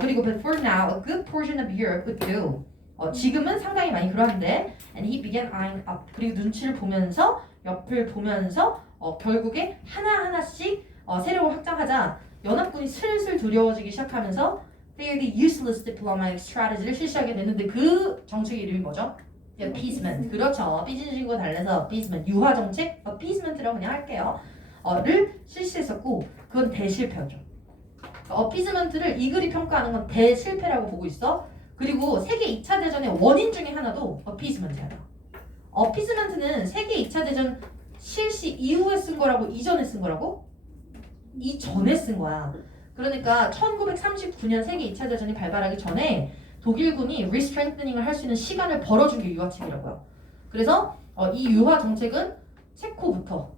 그리고 but for now a good portion of Europe would do. 지금은 상당히 많이 그러는데 and he began eyeing up. 그리고 눈치를 보면서 옆을 보면서 결국에 하나하나씩 세력을 확장하자 연합군이 슬슬 두려워지기 시작하면서 fairly useless diplomatic strategy를 실시하게 되는데 그 정책의 이름이 뭐죠? appeasement. 그렇죠. 삐진 친구 달래서 appeasement. 유화 정책? appeasement라고 그냥 할게요. 를 실시했었고 그건 대실패였죠. appeasement를 이 글이 평가하는 건 대실패라고 보고 있어. 그리고 세계 2차 대전의 원인 중에 하나도 어피즈먼트예요. 어피즈먼트는 세계 2차 대전 실시 이후에 쓴 거라고 이전에 쓴 거라고? 이전에 쓴 거야. 그러니까 1939년 세계 2차 대전이 발발하기 전에 독일군이 리스트렝트닝을 할 수 있는 시간을 벌어준 게 유화책이라고요. 그래서 이 유화 정책은 체코부터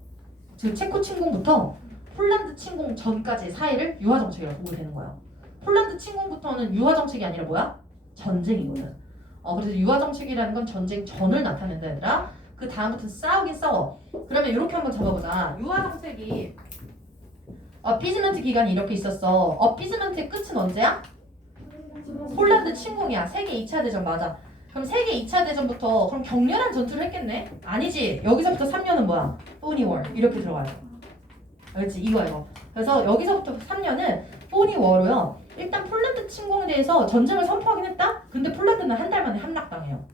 즉 체코 침공부터 폴란드 침공 전까지의 사이를 유화 정책이라고 보게 되는 거예요. 폴란드 침공부터는 유화 정책이 아니라 뭐야? 전쟁이거든. 그래서 유화 정책이라는 건 전쟁 전을 나타낸다 얘들아. 그 다음부터 싸우긴 싸워. 그러면 이렇게 한번 잡아보자. 유화 정책이 어피즈먼트 기간이 이렇게 있었어. 어피즈먼트의 끝은 언제야? 폴란드 침공이야. 세계 2차 대전 맞아. 그럼 세계 2차 대전부터 그럼 격렬한 전투를 했겠네? 아니지. 여기서부터 3년은 뭐야? 포니 워 이렇게 들어가요. 알겠지? 이거. 그래서 여기서부터 3년은 포니 워로요. 일단 폴란드 침공에 대해서 전쟁을 선포하긴 했다? 근데 폴란드는 한 달 만에 함락당해요.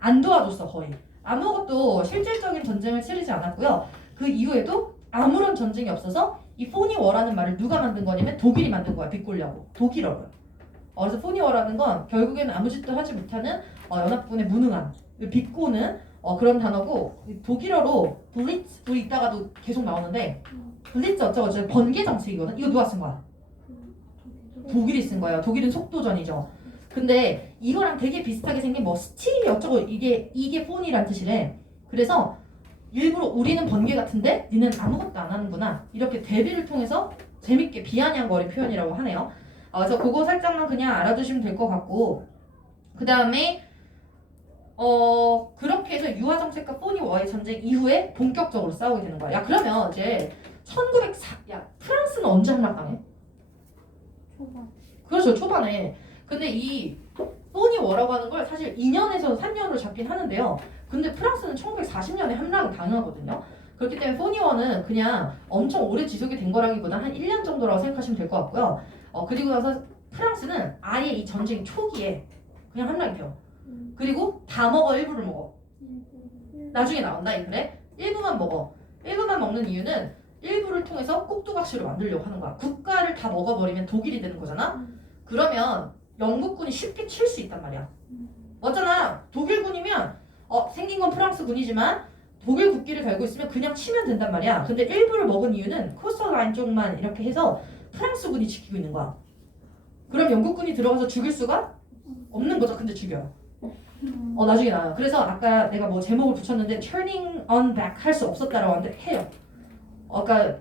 안 도와줬어 거의. 아무것도 실질적인 전쟁을 치르지 않았고요. 그 이후에도 아무런 전쟁이 없어서 이 포니 워라는 말을 누가 만든 거냐면 독일이 만든 거야. 비꼬려고. 독일어로요. 그래서 포니 워라는 건 결국에는 아무 짓도 하지 못하는 연합군의 무능함, 비꼬는 그런 단어고 독일어로 블리츠 우리 이따가도 계속 나오는데 블리츠 어쩌고 번개 정책이거든. 이거 누가 쓴 거야? 독일이 쓴 거예요. 독일은 속도전이죠. 근데 이거랑 되게 비슷하게 생긴 뭐 스틸이 어쩌고 이게 폰이란 뜻이래. 그래서 일부러 우리는 번개 같은데 니는 아무것도 안 하는구나 이렇게 대비를 통해서 재밌게 비아냥거린 표현이라고 하네요. 그래서 그거 살짝만 그냥 알아두시면 될 것 같고 그 다음에 그렇게 해서 유화 정책과 포니 워의 전쟁 이후에 본격적으로 싸우게 되는 거야. 야 그러면 이제 1904 프랑스는 언제 함락당해? 초반. 그렇죠 초반에. 근데 이 포니 워라고 하는 걸 사실 2년에서 3년으로 잡긴 하는데요. 근데 프랑스는 1940년에 함락을 당하거든요. 그렇기 때문에 포니 워는 그냥 엄청 오래 지속이 된 거라기보다 한 1년 정도라고 생각하시면 될 것 같고요. 그리고 나서 프랑스는 아예 이 전쟁 초기에 그냥 함락이 돼요. 그리고 다 먹어 일부를 먹어. 나중에 나온다 이 그래? 일부만 먹어. 일부만 먹는 이유는 일부를 통해서 꼭두각시로 만들려고 하는 거야. 국가를 다 먹어버리면 독일이 되는 거잖아. 그러면 영국군이 쉽게 칠 수 있단 말이야. 맞잖아. 독일군이면 생긴 건 프랑스군이지만 독일 국기를 달고 있으면 그냥 치면 된단 말이야. 근데 일부를 먹은 이유는 코스터 라인 쪽만 이렇게 해서 프랑스군이 지키고 있는 거야. 그럼 영국군이 들어가서 죽일 수가 없는 거죠. 근데 죽여요. 나중에 나와요. 그래서 아까 내가 뭐 제목을 붙였는데 turning on back 할 수 없었다라고 하는데 해요. 그러니까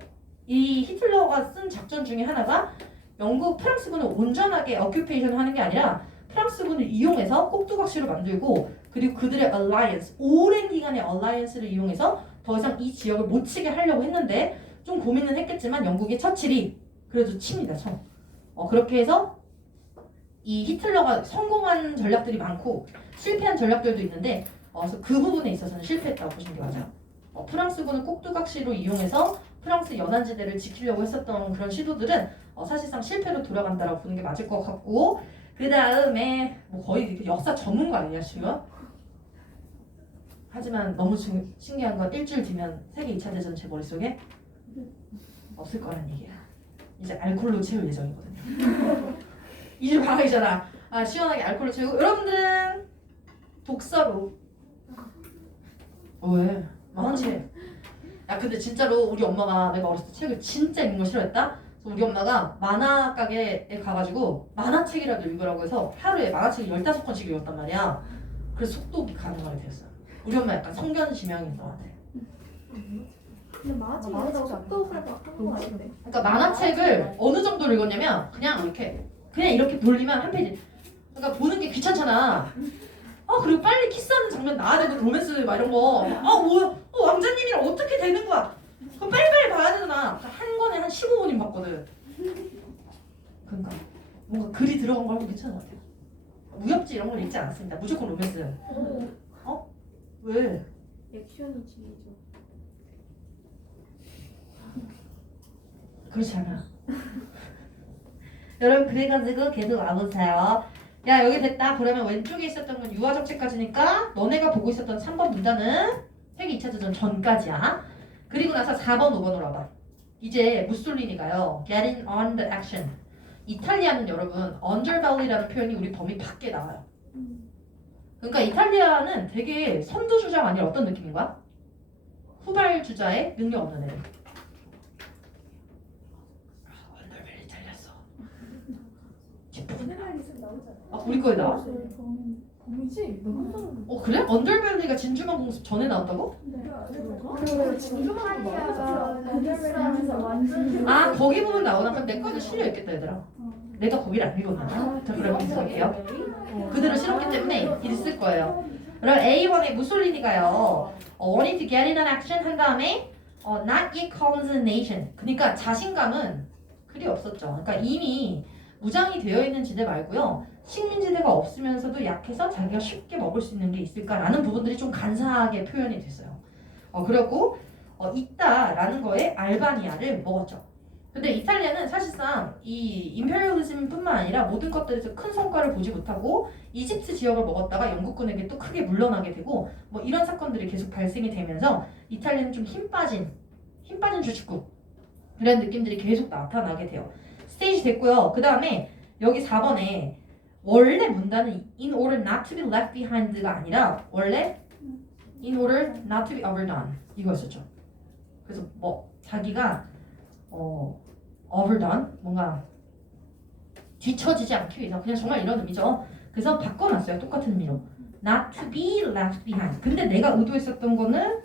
이 히틀러가 쓴 작전 중에 하나가 영국 프랑스군을 온전하게 어큐페이션 하는 게 아니라 프랑스군을 이용해서 꼭두각시로 만들고 그리고 그들의 alliance 오랜 기간의 alliance를 이용해서 더 이상 이 지역을 못 치게 하려고 했는데 좀 고민은 했겠지만 영국의 처칠이 그래도 칩니다. 총. 그렇게 해서 이 히틀러가 성공한 전략들이 많고 실패한 전략들도 있는데 그래서 그 부분에 있어서는 실패했다고 보시는 게 맞아요. 프랑스군을 꼭두각시로 이용해서 프랑스 연안지대를 지키려고 했었던 그런 시도들은 사실상 실패로 돌아간다라고 보는 게 맞을 것 같고 그 다음에 뭐 거의 역사 전문가 아니야 지금? 하지만 너무 신기한 건 일주일 뒤면 세계 2차 대전 제 머릿속에 없을 거란 얘기야. 이제 알코올로 채울 예정이거든요. 2주 방학이잖아. 시원하게 알코올로 채우고 여러분들은 독서로 왜? 만화책. 야 근데 진짜로 우리 엄마가 내가 어렸을 때 책을 진짜 읽는 거 싫어했다? 그래서 우리 엄마가 만화 가게에 가가지고 만화책이라도 읽으라고 해서 하루에 만화책을 15권씩 읽었단 말이야. 그래서 속독이 가능하게 되었어. 우리 엄마 약간 성견 지명인 것 같아. 근데 만화책에서 속독을 한거 아닌데? 그러니까 만화책을 어느 정도로 읽었냐면 그냥 이렇게 돌리면 한 페이지. 그러니까 보는 게 귀찮잖아. 그리고 빨리 키스하는 장면 나와야 되고 로맨스 막 이런 거. 뭐야? 왕자님이랑 어떻게 되는 거야? 그럼 빨리빨리 봐야 되잖아. 그러니까 한 권에 한 15분이면 봤거든. 그러니까 뭔가 글이 들어간 거 하면 괜찮은 것 같아요. 무협지 이런 걸 읽지 않았습니다. 무조건 로맨스. 왜? 액션이 중이죠. 그렇지 않아. 여러분 그래가지고 계속 와보세요. 야 여기 됐다. 그러면 왼쪽에 있었던 건 유화 정책까지니까 너네가 보고 있었던 3번 문단은 세계 2차 대전 전까지야. 그리고 나서 4번 5번으로 와봐. 이제 무솔리니가요. Getting on the action. 이탈리아는 여러분 underbelly라는 표현이 우리 범위 밖에 나와요. 그러니까 이탈리아는 되게 선두주자가 아니라 어떤 느낌인 거야? 후발주자의 능력 없는 애들. 언더벨리 잘렸어. 세상에서 나오잖아. 아 우리 거에 나와? 범이지? 그래? 언더벨리가 진주만 공습 전에 나왔다고? 그리고 진주마리아가 언더벨리하면서 완전 아 거기 부분 나오나? 그럼 내 거는 실려 있겠다 얘들아. 내가 거기를 안 읽었나? 자 그럼 인수할게요. 그대로 실었기 때문에 있을 거예요. 그럼 A1의 무솔리니가요. wanting to get in an action 한 다음에 not yet calls a nation. 그러니까 자신감은 그리 없었죠. 그러니까 이미 무장이 되어 있는 지대 말고요. 식민지대가 없으면서도 약해서 자기가 쉽게 먹을 수 있는 게 있을까라는 부분들이 좀 간사하게 표현이 됐어요. 그리고 있다라는 거에 알바니아를 먹었죠. 근데 이탈리아는 사실상 이 임페리얼리즘뿐만 아니라 모든 것들에서 큰 성과를 보지 못하고 이집트 지역을 먹었다가 영국군에게 또 크게 물러나게 되고 뭐 이런 사건들이 계속 발생이 되면서 이탈리아는 좀 힘 빠진 주축국 이런 느낌들이 계속 나타나게 돼요. 스테이지 됐고요. 그 다음에 여기 4번에 원래 문단은 in order not to be left behind가 아니라 원래 in order not to be overdone 이거였었죠. 그래서 뭐 자기가 overdone 뭔가 뒤처지지 않기 위해서 그냥 정말 이런 의미죠. 그래서 바꿔놨어요. 똑같은 의미로 not to be left behind. 근데 내가 의도했었던 거는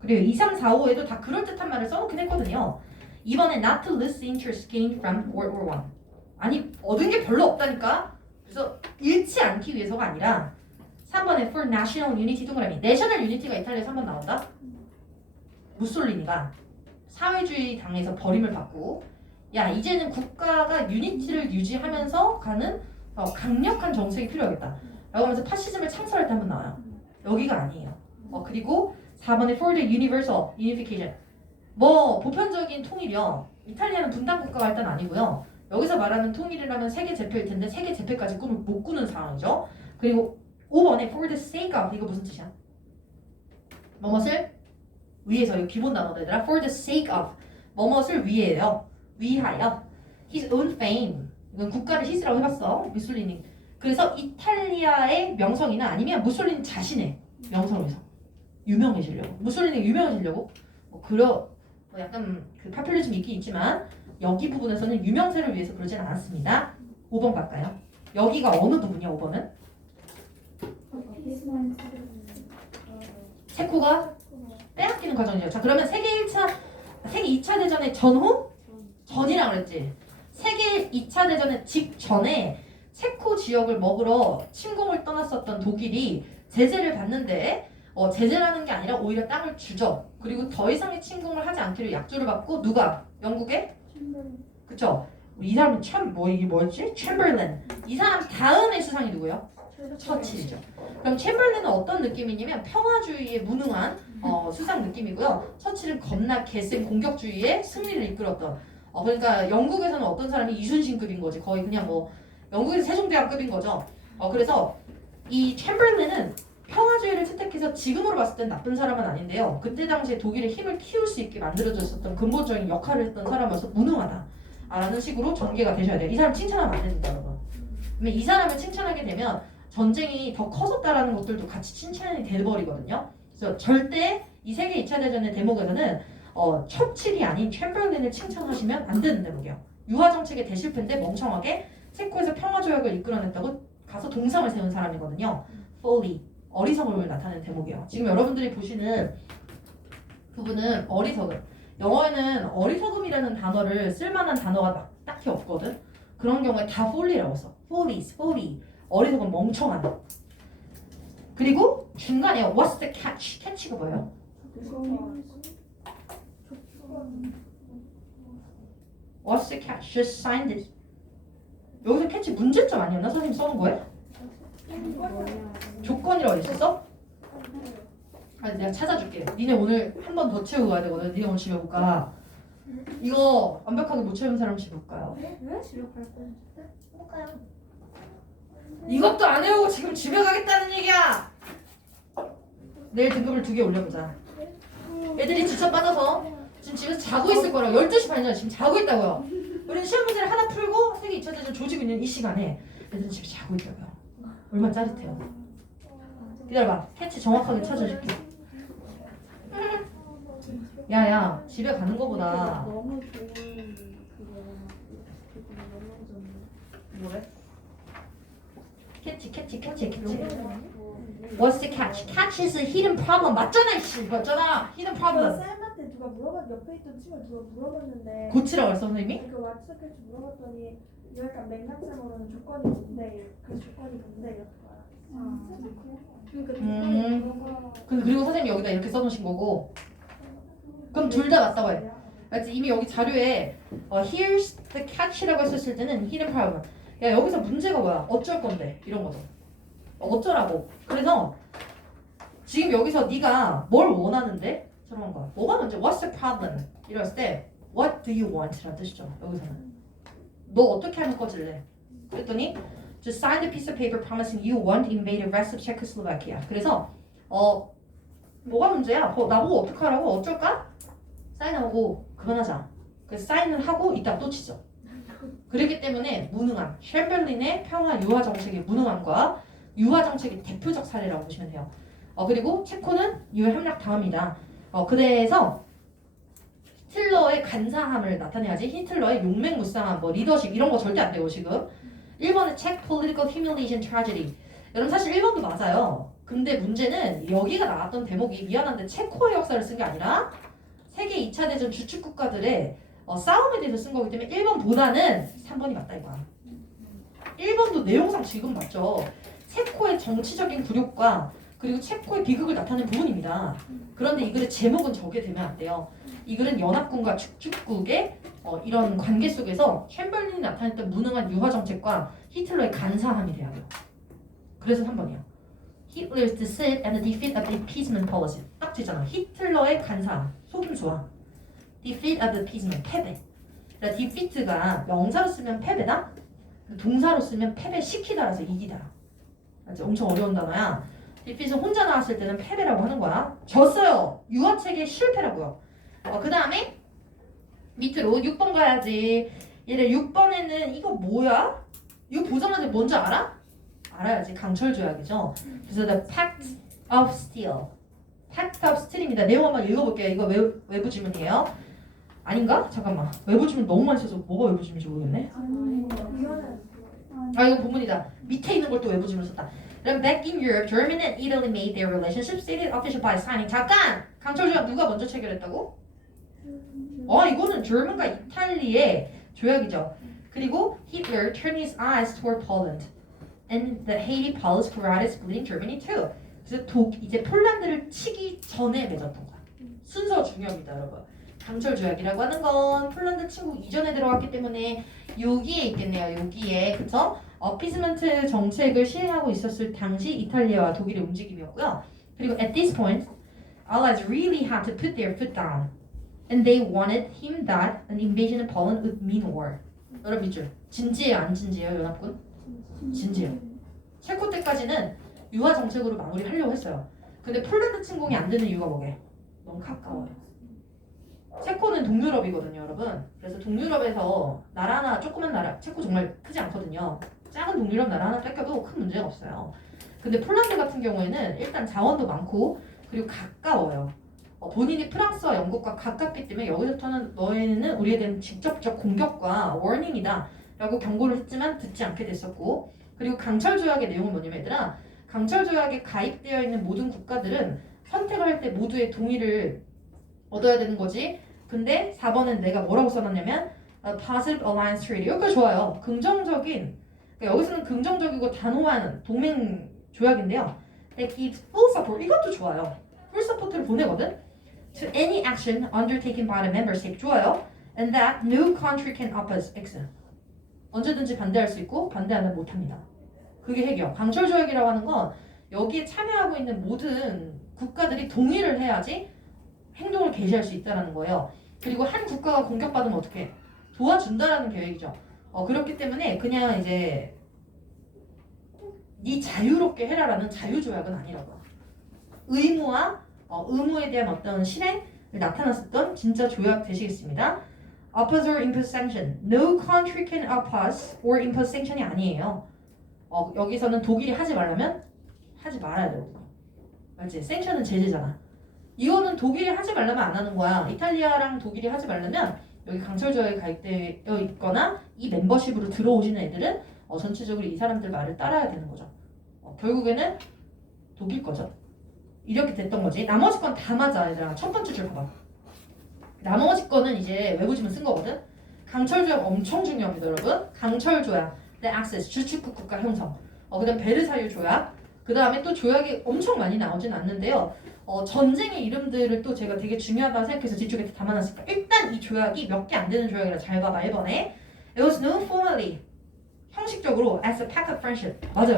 그래요. 2, 3, 4, 5에도 다 그럴듯한 말을 써놓긴 했거든요. 이번에 not to lose interest gained from World War I. 아니 얻은 게 별로 없다니까. 그래서 잃지 않기 위해서가 아니라 3번에 for national unity 동그라미. 내셔널 유니티가 이탈리아에서 한번 나온다. 무솔리니가 사회주의 당에서 버림을 받고 야 이제는 국가가 유니티를 유지하면서 가는 강력한 정책이 필요하겠다 라고 하면서 파시즘을 창설할 때 한번 나와요. 여기가 아니에요. 그리고 4번에 for the universal unification 뭐 보편적인 통일이요. 이탈리아는 분단 국가가 일단 아니고요. 여기서 말하는 통일이라면 세계 제패일 텐데 세계 제패까지 꿈을 못 꾸는 상황이죠. 그리고 5번에 for the sake of 이거 무슨 뜻이야? 뭐뭇을 위해서 이거 기본 단어다 얘들아. for the sake of 뭐뭇을 위해요. 위하여 his own fame 이건 국가를 히스라고 해봤어. 무솔리니. 그래서 이탈리아의 명성이나 아니면 무솔리니 자신의 명성을 위해서 유명해지려고. 무솔리니 유명해지려고 뭐 약간 그 파퓰리즘이 있긴 있지만 여기 부분에서는 유명세를 위해서 그러진 않았습니다. 5번 갈까요? 여기가 어느 부분이야 5번은? 체코가 빼앗기는 과정이죠. 자 그러면 세계 2차 대전의 전후? 전이라고 그랬지. 세계 2차 대전의 직전에 체코 지역을 먹으러 침공을 떠났었던 독일이 제재를 받는데 제재라는 게 아니라 오히려 땅을 주죠. 그리고 더 이상의 침공을 하지 않기로 약조를 받고 누가? 영국의? 그쵸? 이 사람은 이게 뭐였지? 챔버랜. 이 사람 다음의 수상이 누구예요? 처칠이죠. 그럼 챔버랜은 어떤 느낌이냐면 평화주의에 무능한 수상 느낌이고요. 처칠은 겁나 개센 공격주의의 승리를 이끌었던 그러니까 영국에서는 어떤 사람이 이순신급인 거지. 거의 그냥 뭐 영국에서 세종대왕급인 거죠. 그래서 이 챔버랜은 평화주의를 채택해서 지금으로 봤을 땐 나쁜 사람은 아닌데요. 그때 당시에 독일의 힘을 키울 수 있게 만들어졌었던 근본적인 역할을 했던 사람이어서 무능하다 라는 식으로 전개가 되셔야 돼요. 이 사람 칭찬하면 안 됩니다 여러분. 이 사람을 칭찬하게 되면 전쟁이 더 커졌다라는 것들도 같이 칭찬이 돼버리거든요. 그래서 절대 이 세계 2차 대전의 대목에서는 처칠이 아닌 챔버랜을 칭찬하시면 안 되는 대목이에요. 유화 정책의 대실패인데 멍청하게 체코에서 평화조약을 이끌어냈다고 가서 동상을 세운 사람이거든요. folly 어리석음을 나타내는 대목이에요. 지금 여러분들이 보시는 부분은 어리석음. 영어에는 어리석음이라는 단어를 쓸만한 단어가 딱히 없거든. 그런 경우에 다 folly라고 써. folly. 어리석음 멍청한. 그리고 중간에 what's the catch? catch가 뭐예요? What's the catch? Just sign this. 여기서 catch 문제점 아니었나? 선생님 써놓은 거예요? 조건이라고 했었어? 아니 내가 찾아줄게. 니네 오늘 한 번 더 채우고 가야 되거든. 니네 오늘 집에 못 가. 이거 완벽하게 못 채운 사람 집에 못 가요. 왜? 집에 갈 건데? 못 가요. 이것도 안 해오고 지금 집에 가겠다는 얘기야. 내일 등급을 2개 올려보자. 애들이 지쳐 빠져서 지금 지금 집에서 자고 있을 거라고. 12시 반이잖아. 지금 자고 있다고요. 우리는 시험 문제를 하나 풀고 세계 2차 대전 조지고 있는 이 시간에 애들은 집에 자고 있다고요. 얼마나 짜릿해요. 기다려봐. 캐치 정확하게 찾아줄게. 야야, 집에 가는 거보다 너무 좋은 그거 영양전. 뭐래? 캐치. What's the catch? Catch is a hidden problem. 맞잖아, 이씨. 맞잖아. hidden problem. 쌤한테 누가 옆에 있던 친구가 누가 물어봤는데 고치라고 했어, 선생님이? 그 왓츠캐치 물어봤더니 약간 맥락상으로는 조건이 뭔데 그 조건이 뭔데 이렇게 말했어. 근데 그리고 선생님이 여기다 이렇게 써놓으신 거고. 그럼 둘 다 맞다고 해. 알지? 이미 여기 자료에 here's the catch라고 했었을 때는 hidden problem. 야, 여기서 문제가 뭐야? 어쩔 건데? 이런 거죠. 어쩌라고. 그래서 지금 여기서 네가 뭘 원하는데? 저런 거야. 뭐가 문제? What's the problem? 이랬을 때 What do you want? 라는 뜻이죠. 여기서는. 너 어떻게 하는 거질래? 그랬더니 Just sign the piece of paper promising you won't invade the rest of Czechoslovakia. 그래서 뭐가 문제야? 나보고 어떡하라고? 어쩔까? 사인하고 그만하자. 그래서 사인을 하고 이따 또 치죠. 그렇기 때문에 무능함. 챔berlin의 평화 유화 정책의 무능함과 유화 정책의 대표적 사례라고 보시면 돼요. 그리고 체코는 유해 함락 당합니다. 그래서 히틀러의 간사함을 나타내야지 히틀러의 용맹무쌍함, 리더십 이런 거 절대 안 돼요 지금. 1번의 Czech Political Humiliation Tragedy. 여러분 사실 1번도 맞아요. 근데 문제는 여기가 나왔던 대목이 미안한데 체코의 역사를 쓴 게 아니라 세계 2차 대전 주축 국가들의 싸움에 대해서 쓴 거기 때문에 1번보다는 3번이 맞다 이거야. 1번도 내용상 지금 맞죠. 체코의 정치적인 굴욕과 그리고 체코의 비극을 나타낸 부분입니다. 그런데 이 글의 제목은 저게 되면 안 돼요. 이 글은 연합군과 축축국의 이런 관계 속에서 챔berlin이 나타냈던 무능한 유화 정책과 히틀러의 간사함이 돼야 돼요. 그래서 3번이에요. Hitler's deceit and the defeat of the appeasement policy. 딱 되잖아. 히틀러의 간사함, 속임 수와 defeat of the appeasement, 패배. 그러니까 defeat가 명사로 쓰면 패배다. 동사로 쓰면 패배시키다라서 이기다. 맞지? 엄청 어려운 단어야. defeat은 혼자 나왔을 때는 패배라고 하는 거야. 졌어요. 유화책의 실패라고요. 그 다음에 밑으로 6번 가야지. 얘를 6번에는 이거 뭐야? 이거 보자마자 뭔지 알아? 알아야지. 강철 조약이죠. 그래서 the Pact of Steel. Pact of Steel입니다. 내용 한번 읽어볼게요. 이거 외부 지문이에요. 아닌가? 잠깐만. 외부 지문 너무 많이 써서 뭐가 외부 지문인지 모르겠네. 이거 본문이다. 밑에 있는 걸 또 외부 지문을 썼다. 그럼 back in Europe, Germany and Italy made their relationship stated official by signing. 잠깐! 강철 조약 누가 먼저 체결했다고? 이거는 German과 이탈리의 조약이죠. 그리고 Hitler turned his eyes toward Poland. And the Haiti policy provided splitting Germany too. 그래서 이제 폴란드를 치기 전에 맺었던 거야. 순서 중요합니다, 여러분. 강철 조약이라고 하는 건 폴란드 침국 이전에 들어갔기 때문에 여기에 있겠네요. 여기에 그쵸? 어피스먼트 정책을 시행하고 있었을 당시 이탈리아와 독일의 움직임이었고요. 그리고 at this point, Allies really had to put their foot down, and they wanted him that an invasion of Poland would mean war. 여러분 밑줄 진지해요, 안 진지해요, 연합군? 진지해요. 체코 때까지는 유화 정책으로 마무리하려고 했어요. 근데 폴란드 침공이 안 되는 이유가 뭐게? 너무 가까워요. 체코는 동유럽이거든요, 여러분. 그래서 동유럽에서 나라 하나, 조그만 나라, 체코 정말 크지 않거든요. 작은 동유럽 나라 하나 뺏겨도 큰 문제가 없어요. 근데 폴란드 같은 경우에는 일단 자원도 많고 그리고 가까워요. 본인이 프랑스와 영국과 가깝기 때문에 여기서부터는 너희는 우리에 대한 직접적 공격과 워닝이다 라고 경고를 했지만 듣지 않게 됐었고, 그리고 강철 조약의 내용은 뭐냐면 얘들아, 강철 조약에 가입되어 있는 모든 국가들은 선택을 할 때 모두의 동의를 얻어야 되는 거지. 근데 4번은 내가 뭐라고 써놨냐면 Positive Alliance Treaty. 여기가 좋아요. 긍정적인, 그러니까 여기서는 긍정적이고 단호한 동맹 조약인데요. That gives full support. 이것도 좋아요. full support를 보내거든. To any action undertaken by the member state. 좋아요. And that no country can oppose. X. 언제든지 반대할 수 있고 반대하면 못합니다. 그게 핵이요. 강철 조약이라고 하는 건 여기에 참여하고 있는 모든 국가들이 동의를 해야지 행동을 개시할 수 있다는 거예요. 그리고 한 국가가 공격받으면 어떻게 도와준다라는 계획이죠. 그렇기 때문에 그냥 이제 네 자유롭게 해라라는 자유조약은 아니라고. 의무와 의무에 대한 어떤 실행, 나타났었던 진짜 조약 되시겠습니다. oppose or impose sanction. No country can oppose or impose sanction이 아니에요. 여기서는 독일이 하지 말라면 하지 말아야 되거든요. 맞지? sanction은 제재잖아. 이거는 독일이 하지 말라면 안 하는 거야. 이탈리아랑 독일이 하지 말라면 여기 강철 조약에 가입되어 있거나 이 멤버십으로 들어오시는 애들은 전체적으로 이 사람들 말을 따라야 되는 거죠. 결국에는 독일 거죠. 이렇게 됐던 거지. 나머지 건 다 맞아, 얘들아. 첫 번째 줄 봐봐. 나머지 거는 이제 외부 지문 쓴 거거든. 강철 조약 엄청 중요합니다, 여러분. 강철 조약, the access, 주축국 국가 형성. 그다음 베르사유 조약. 그 다음에 또 조약이 엄청 많이 나오진 않는데요. 전쟁의 이름들을 또 제가 되게 중요하다고 생각해서 뒤쪽에 담아놨으니까 일단 이 조약이 몇 개 안 되는 조약이라 잘 봐봐. 1번에 It was known formally 형식적으로 as a pact of friendship. 맞아.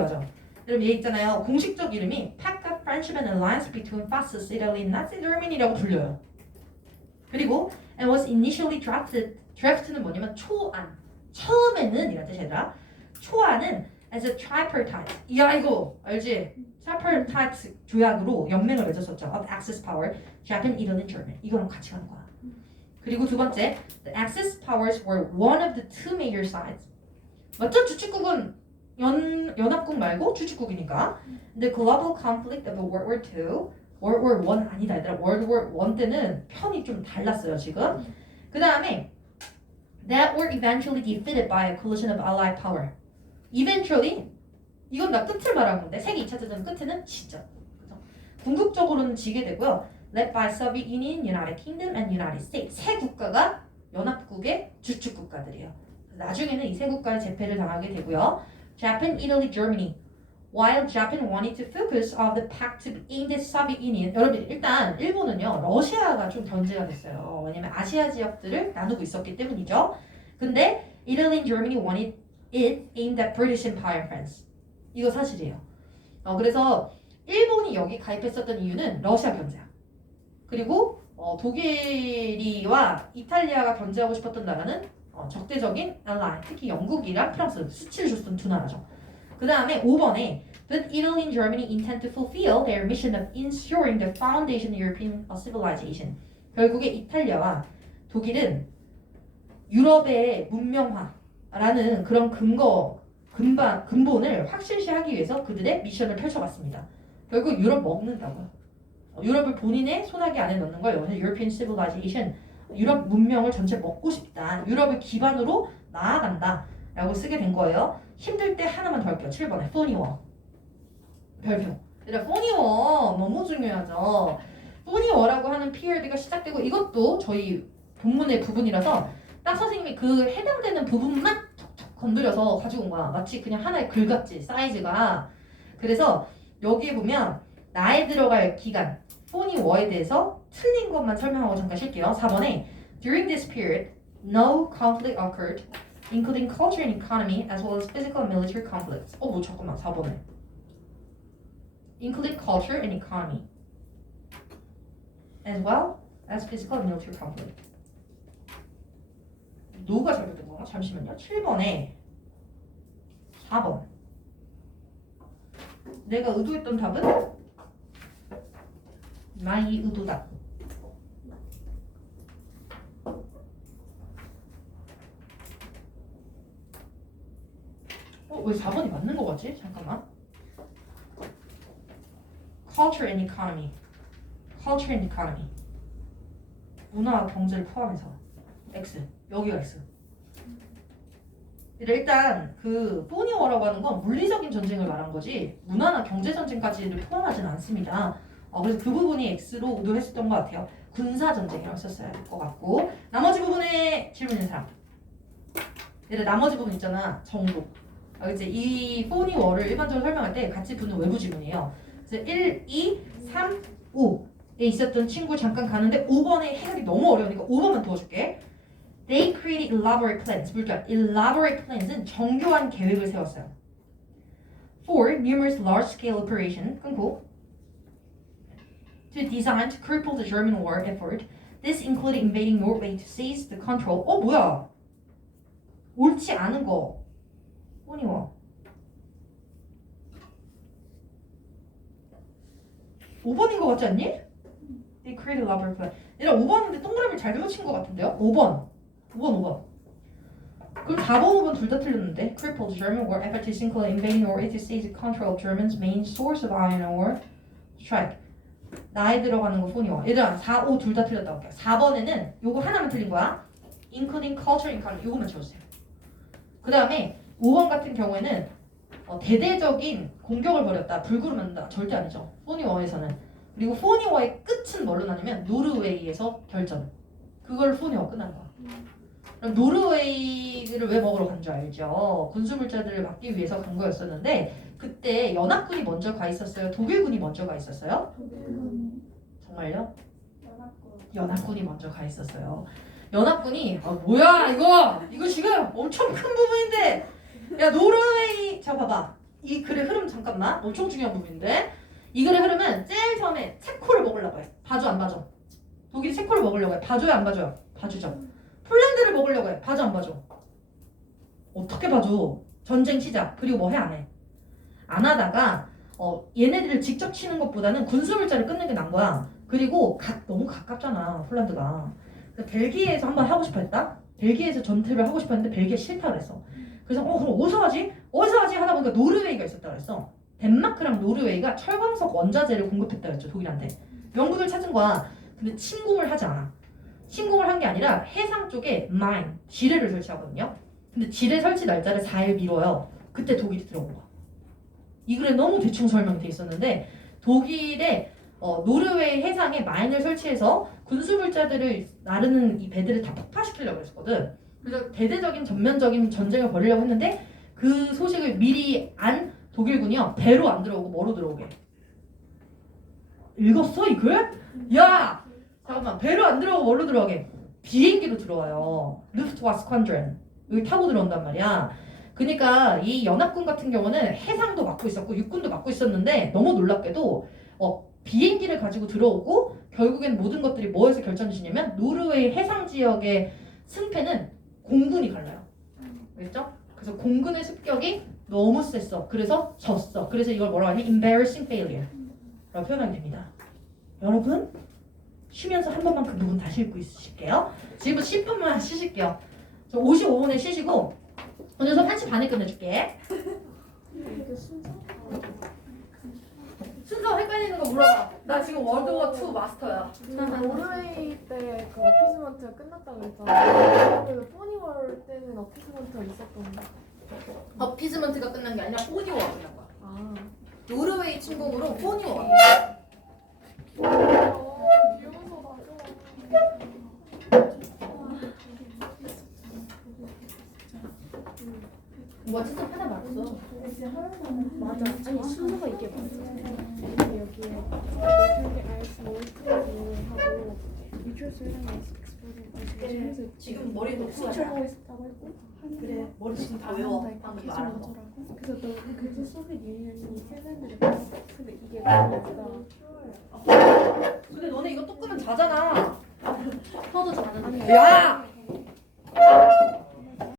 여러분 얘 있잖아요. 공식적 이름이 Pact of Friendship and Alliance between Fascist Italy and Nazi Germany라고 불려요. 그리고 and was initially drafted. draft는 뭐냐면 초안. 처음에는 이런 뜻이더라. 초안은 as a tripartite. 야 이거 알지? tripartite 조약으로 연맹을 맺었었죠. Of Axis Power, Japan, Italy, and Germany. 이거랑 같이 가는 거야. 그리고 두 번째, the Axis powers were one of the two major sides. 맞죠? 주축국은 연합국 말고 주축국이니까. The global conflict of World War II, World War I 아니다 얘들아. World War I 때는 편이 좀 달랐어요 지금. 그 다음에 that were eventually defeated by a coalition of Allied power. Eventually 이건 나 끝을 말하는 건데 세계 2차 대전 끝에는 진짜 그죠? 궁극적으로는 지게 되고요. Led by Soviet Union, United Kingdom, and United States. 세 국가가 연합국의 주축 국가들이에요. 나중에는 이 세 국가의 제패를 당하게 되고요. Japan, Italy, Germany. While Japan wanted to focus on the pact to aim the Soviet Union. 여러분 일단 일본은요 러시아가 좀 견제가 됐어요. 왜냐면 아시아 지역들을 나누고 있었기 때문이죠. 근데 Italy and Germany wanted it aimed at British Empire and France. 이거 사실이에요. 그래서 일본이 여기 가입했었던 이유는 러시아 견제야. 그리고 독일이와 이탈리아가 견제하고 싶었던 나라는 적대적인 알라이, 특히 영국이랑 프랑스, 수치를 줬던 두 나라죠. 그 다음에 5번에 But Italy and Germany intend to fulfill their mission of ensuring the foundation of European civilization. 결국에 이탈리아와 독일은 유럽의 문명화라는 그런 근본을 확실시하기 위해서 그들의 미션을 펼쳐봤습니다. 결국 유럽 먹는다고요. 유럽을 본인의 소나기 안에 넣는 걸 여기서 European Civilization, 유럽 문명을 전체 먹고 싶다. 유럽을 기반으로 나아간다. 라고 쓰게 된 거예요. 힘들 때 하나만 더 할게요. 7번에 포니워. 별표. 포니워 너무 중요하죠. 포니워라고 하는 피리어드가 시작되고 이것도 저희 본문의 부분이라서 딱 선생님이 그 해당되는 부분만 톡톡 건드려서 가지고 온 거야. 마치 그냥 하나의 글 같지 사이즈가. 그래서 여기에 보면 나에 들어갈 기간 포니워에 대해서 틀린 것만 설명하고 잠깐 쉴게요. 4번에 During this period, no conflict occurred, including culture and economy, as well as physical and military conflicts. 잠깐만 4번에 Including culture and economy, as well as physical and military conflict. 노가 잘못된 건가? 잠시만요. 7번에 4번. 내가 의도했던 답은 나의 의도다. 왜 4번이 맞는 거 같지? 잠깐만. Culture and economy. Culture and economy. 문화와 경제를 포함해서 X. 여기가 X. 일단 그 포니워라고 하는 건 물리적인 전쟁을 말한 거지 문화나 경제 전쟁까지를 포함하지는 않습니다. 그래서 그 부분이 X로 의도했었던 것 같아요. 군사 전쟁이라고 썼어야 될 것 같고 나머지 부분에 질문 있는 사람. 나머지 부분 있잖아. 정도. 이제 이 포니워를 일반적으로 설명할 때 같이 붙는 외부 지문이에요. 그래서 1, 2, 3, 5에 있었던 친구 잠깐 가는데 5번에 해석이 너무 어려우니까 5번만 도와줄게. They created elaborate plans. 물결. Elaborate plans은 정교한 계획을 세웠어요. For numerous large-scale operation. 끊고. To design to cripple the German war effort. This included invading Norway to seize the control. 뭐야? 옳지 않은 거. 포니워. 5번인 거 같지 않니? They created a laboratory. 얘들아 5번인데 동그라미 잘 그려친 것 같은데요? 5번. 그럼 4번, 5번 둘 다 틀렸는데. Crippled German were effortlessly invading or it seized control of Germans' main source of iron ore. strike. 나에 들어가는 거 폰이와. 얘들아 4, 5 둘 다 틀렸다고 할게요. 4번에는 요거 하나만 틀린 거야. Including culture, economy. 요거만 채워주세요. 그 다음에 5번 같은 경우에는 대대적인 공격을 벌였다. 불구를 만든다. 절대 아니죠. 포니워에서는. 그리고 포니워의 끝은 뭘로 나냐면 노르웨이에서 결전. 그걸 포니워 끝난 거야. 그럼 노르웨이를 왜 먹으러 간 줄 알죠? 군수물자들을 막기 위해서 간 거였었는데 그때 연합군이 먼저 가 있었어요? 독일군이 먼저 가 있었어요? 정말요? 연합군이 먼저 가 있었어요. 연합군이 뭐야 이거 지금 엄청 큰 부분인데 야 노르웨이 자 봐봐 이 글의 흐름 잠깐만 엄청 중요한 부분인데 이 글의 흐름은 제일 처음에 체코를 먹으려고 해. 봐줘 안 봐줘? 독일이 체코를 먹으려고 해. 봐줘요 안 봐줘요? 봐주죠. 폴란드를 먹으려고 해. 봐줘 안 봐줘? 어떻게 봐줘? 전쟁 시작. 그리고 뭐 해 안 해? 안 하다가 얘네들을 직접 치는 것보다는 군수물자를 끊는 게 나은 거야. 그리고 너무 가깝잖아 폴란드가. 벨기에에서 한번 하고 싶어 했다. 벨기에에서 전투를 하고 싶어 했는데 벨기에 싫다 그랬어. 그래서 그럼 어디서 하지? 하다 보니까 노르웨이가 있었다 그랬어. 덴마크랑 노르웨이가 철광석 원자재를 공급했다 그랬죠 독일한테. 영국을 찾은 거야. 근데 침공을 하지 않아. 침공을 한 게 아니라 해상 쪽에 마인, 지뢰를 설치하거든요. 근데 지뢰 설치 날짜를 4일 미뤄요. 그때 독일이 들어온 거야. 이 글에 너무 대충 설명돼 있었는데 독일의 노르웨이 해상에 마인을 설치해서 군수물자들을 나르는 이 배들을 다 폭파시키려고 했었거든. 그래서 대대적인 전면적인 전쟁을 벌이려고 했는데 그 소식을 미리 안 독일군이요 배로 안 들어오고 뭐로 들어오게? 읽었어 이 글? 야 잠깐만 배로 안 들어오고 뭐로 들어오게? 비행기로 들어와요. 루프트와스 스쿼드론 여기 타고 들어온단 말이야. 그러니까 이 연합군 같은 경우는 해상도 맡고 있었고 육군도 맡고 있었는데 너무 놀랍게도 비행기를 가지고 들어오고 결국엔 모든 것들이 뭐에서 결정되시냐면 노르웨이 해상 지역의 승패는 공군이 갈라요. 알겠죠? 그래서 공군의 습격이 너무 셌어. 그래서 졌어. 그래서 이걸 뭐라고 하냐? Embarrassing failure 라고 표현하게 됩니다. 여러분 쉬면서 한 번만 그 부분 다시 읽고 있으실게요. 지금 10분만 쉬실게요. 저 55분에 쉬시고 오늘 수업 1시 반에 끝내줄게. 순서 헷갈리는 거 물어봐. 나 지금 월드워 2 마스터야. 노르웨이 때 그 어피스먼트가 끝났다고 그랬잖아. 그 포니월 때는 어피스먼트가 있었던데. 어피즈먼트가 끝난 게 아니라 포니워가 끝난 거야. 아. 노르웨이 침공으로 포니워. 귀여워서 뭐 진짜 하나 말했어. 맞아. 아니 순서가 이게 맞아. 근데 여기에 메탈리 아이스 몰트하고 미추얼 솔라이스 익스플로전 지금 머리 높이 수출하고 있다고 했고 그래 머리 지금 다 외워. 방금 말한 거. 그래서 너 그래서 소비et 유니언이 세상들을 근데 이게 뭐가 근데 너네 이거 또 끄면 자잖아. 너도 자는데. 아니, 야!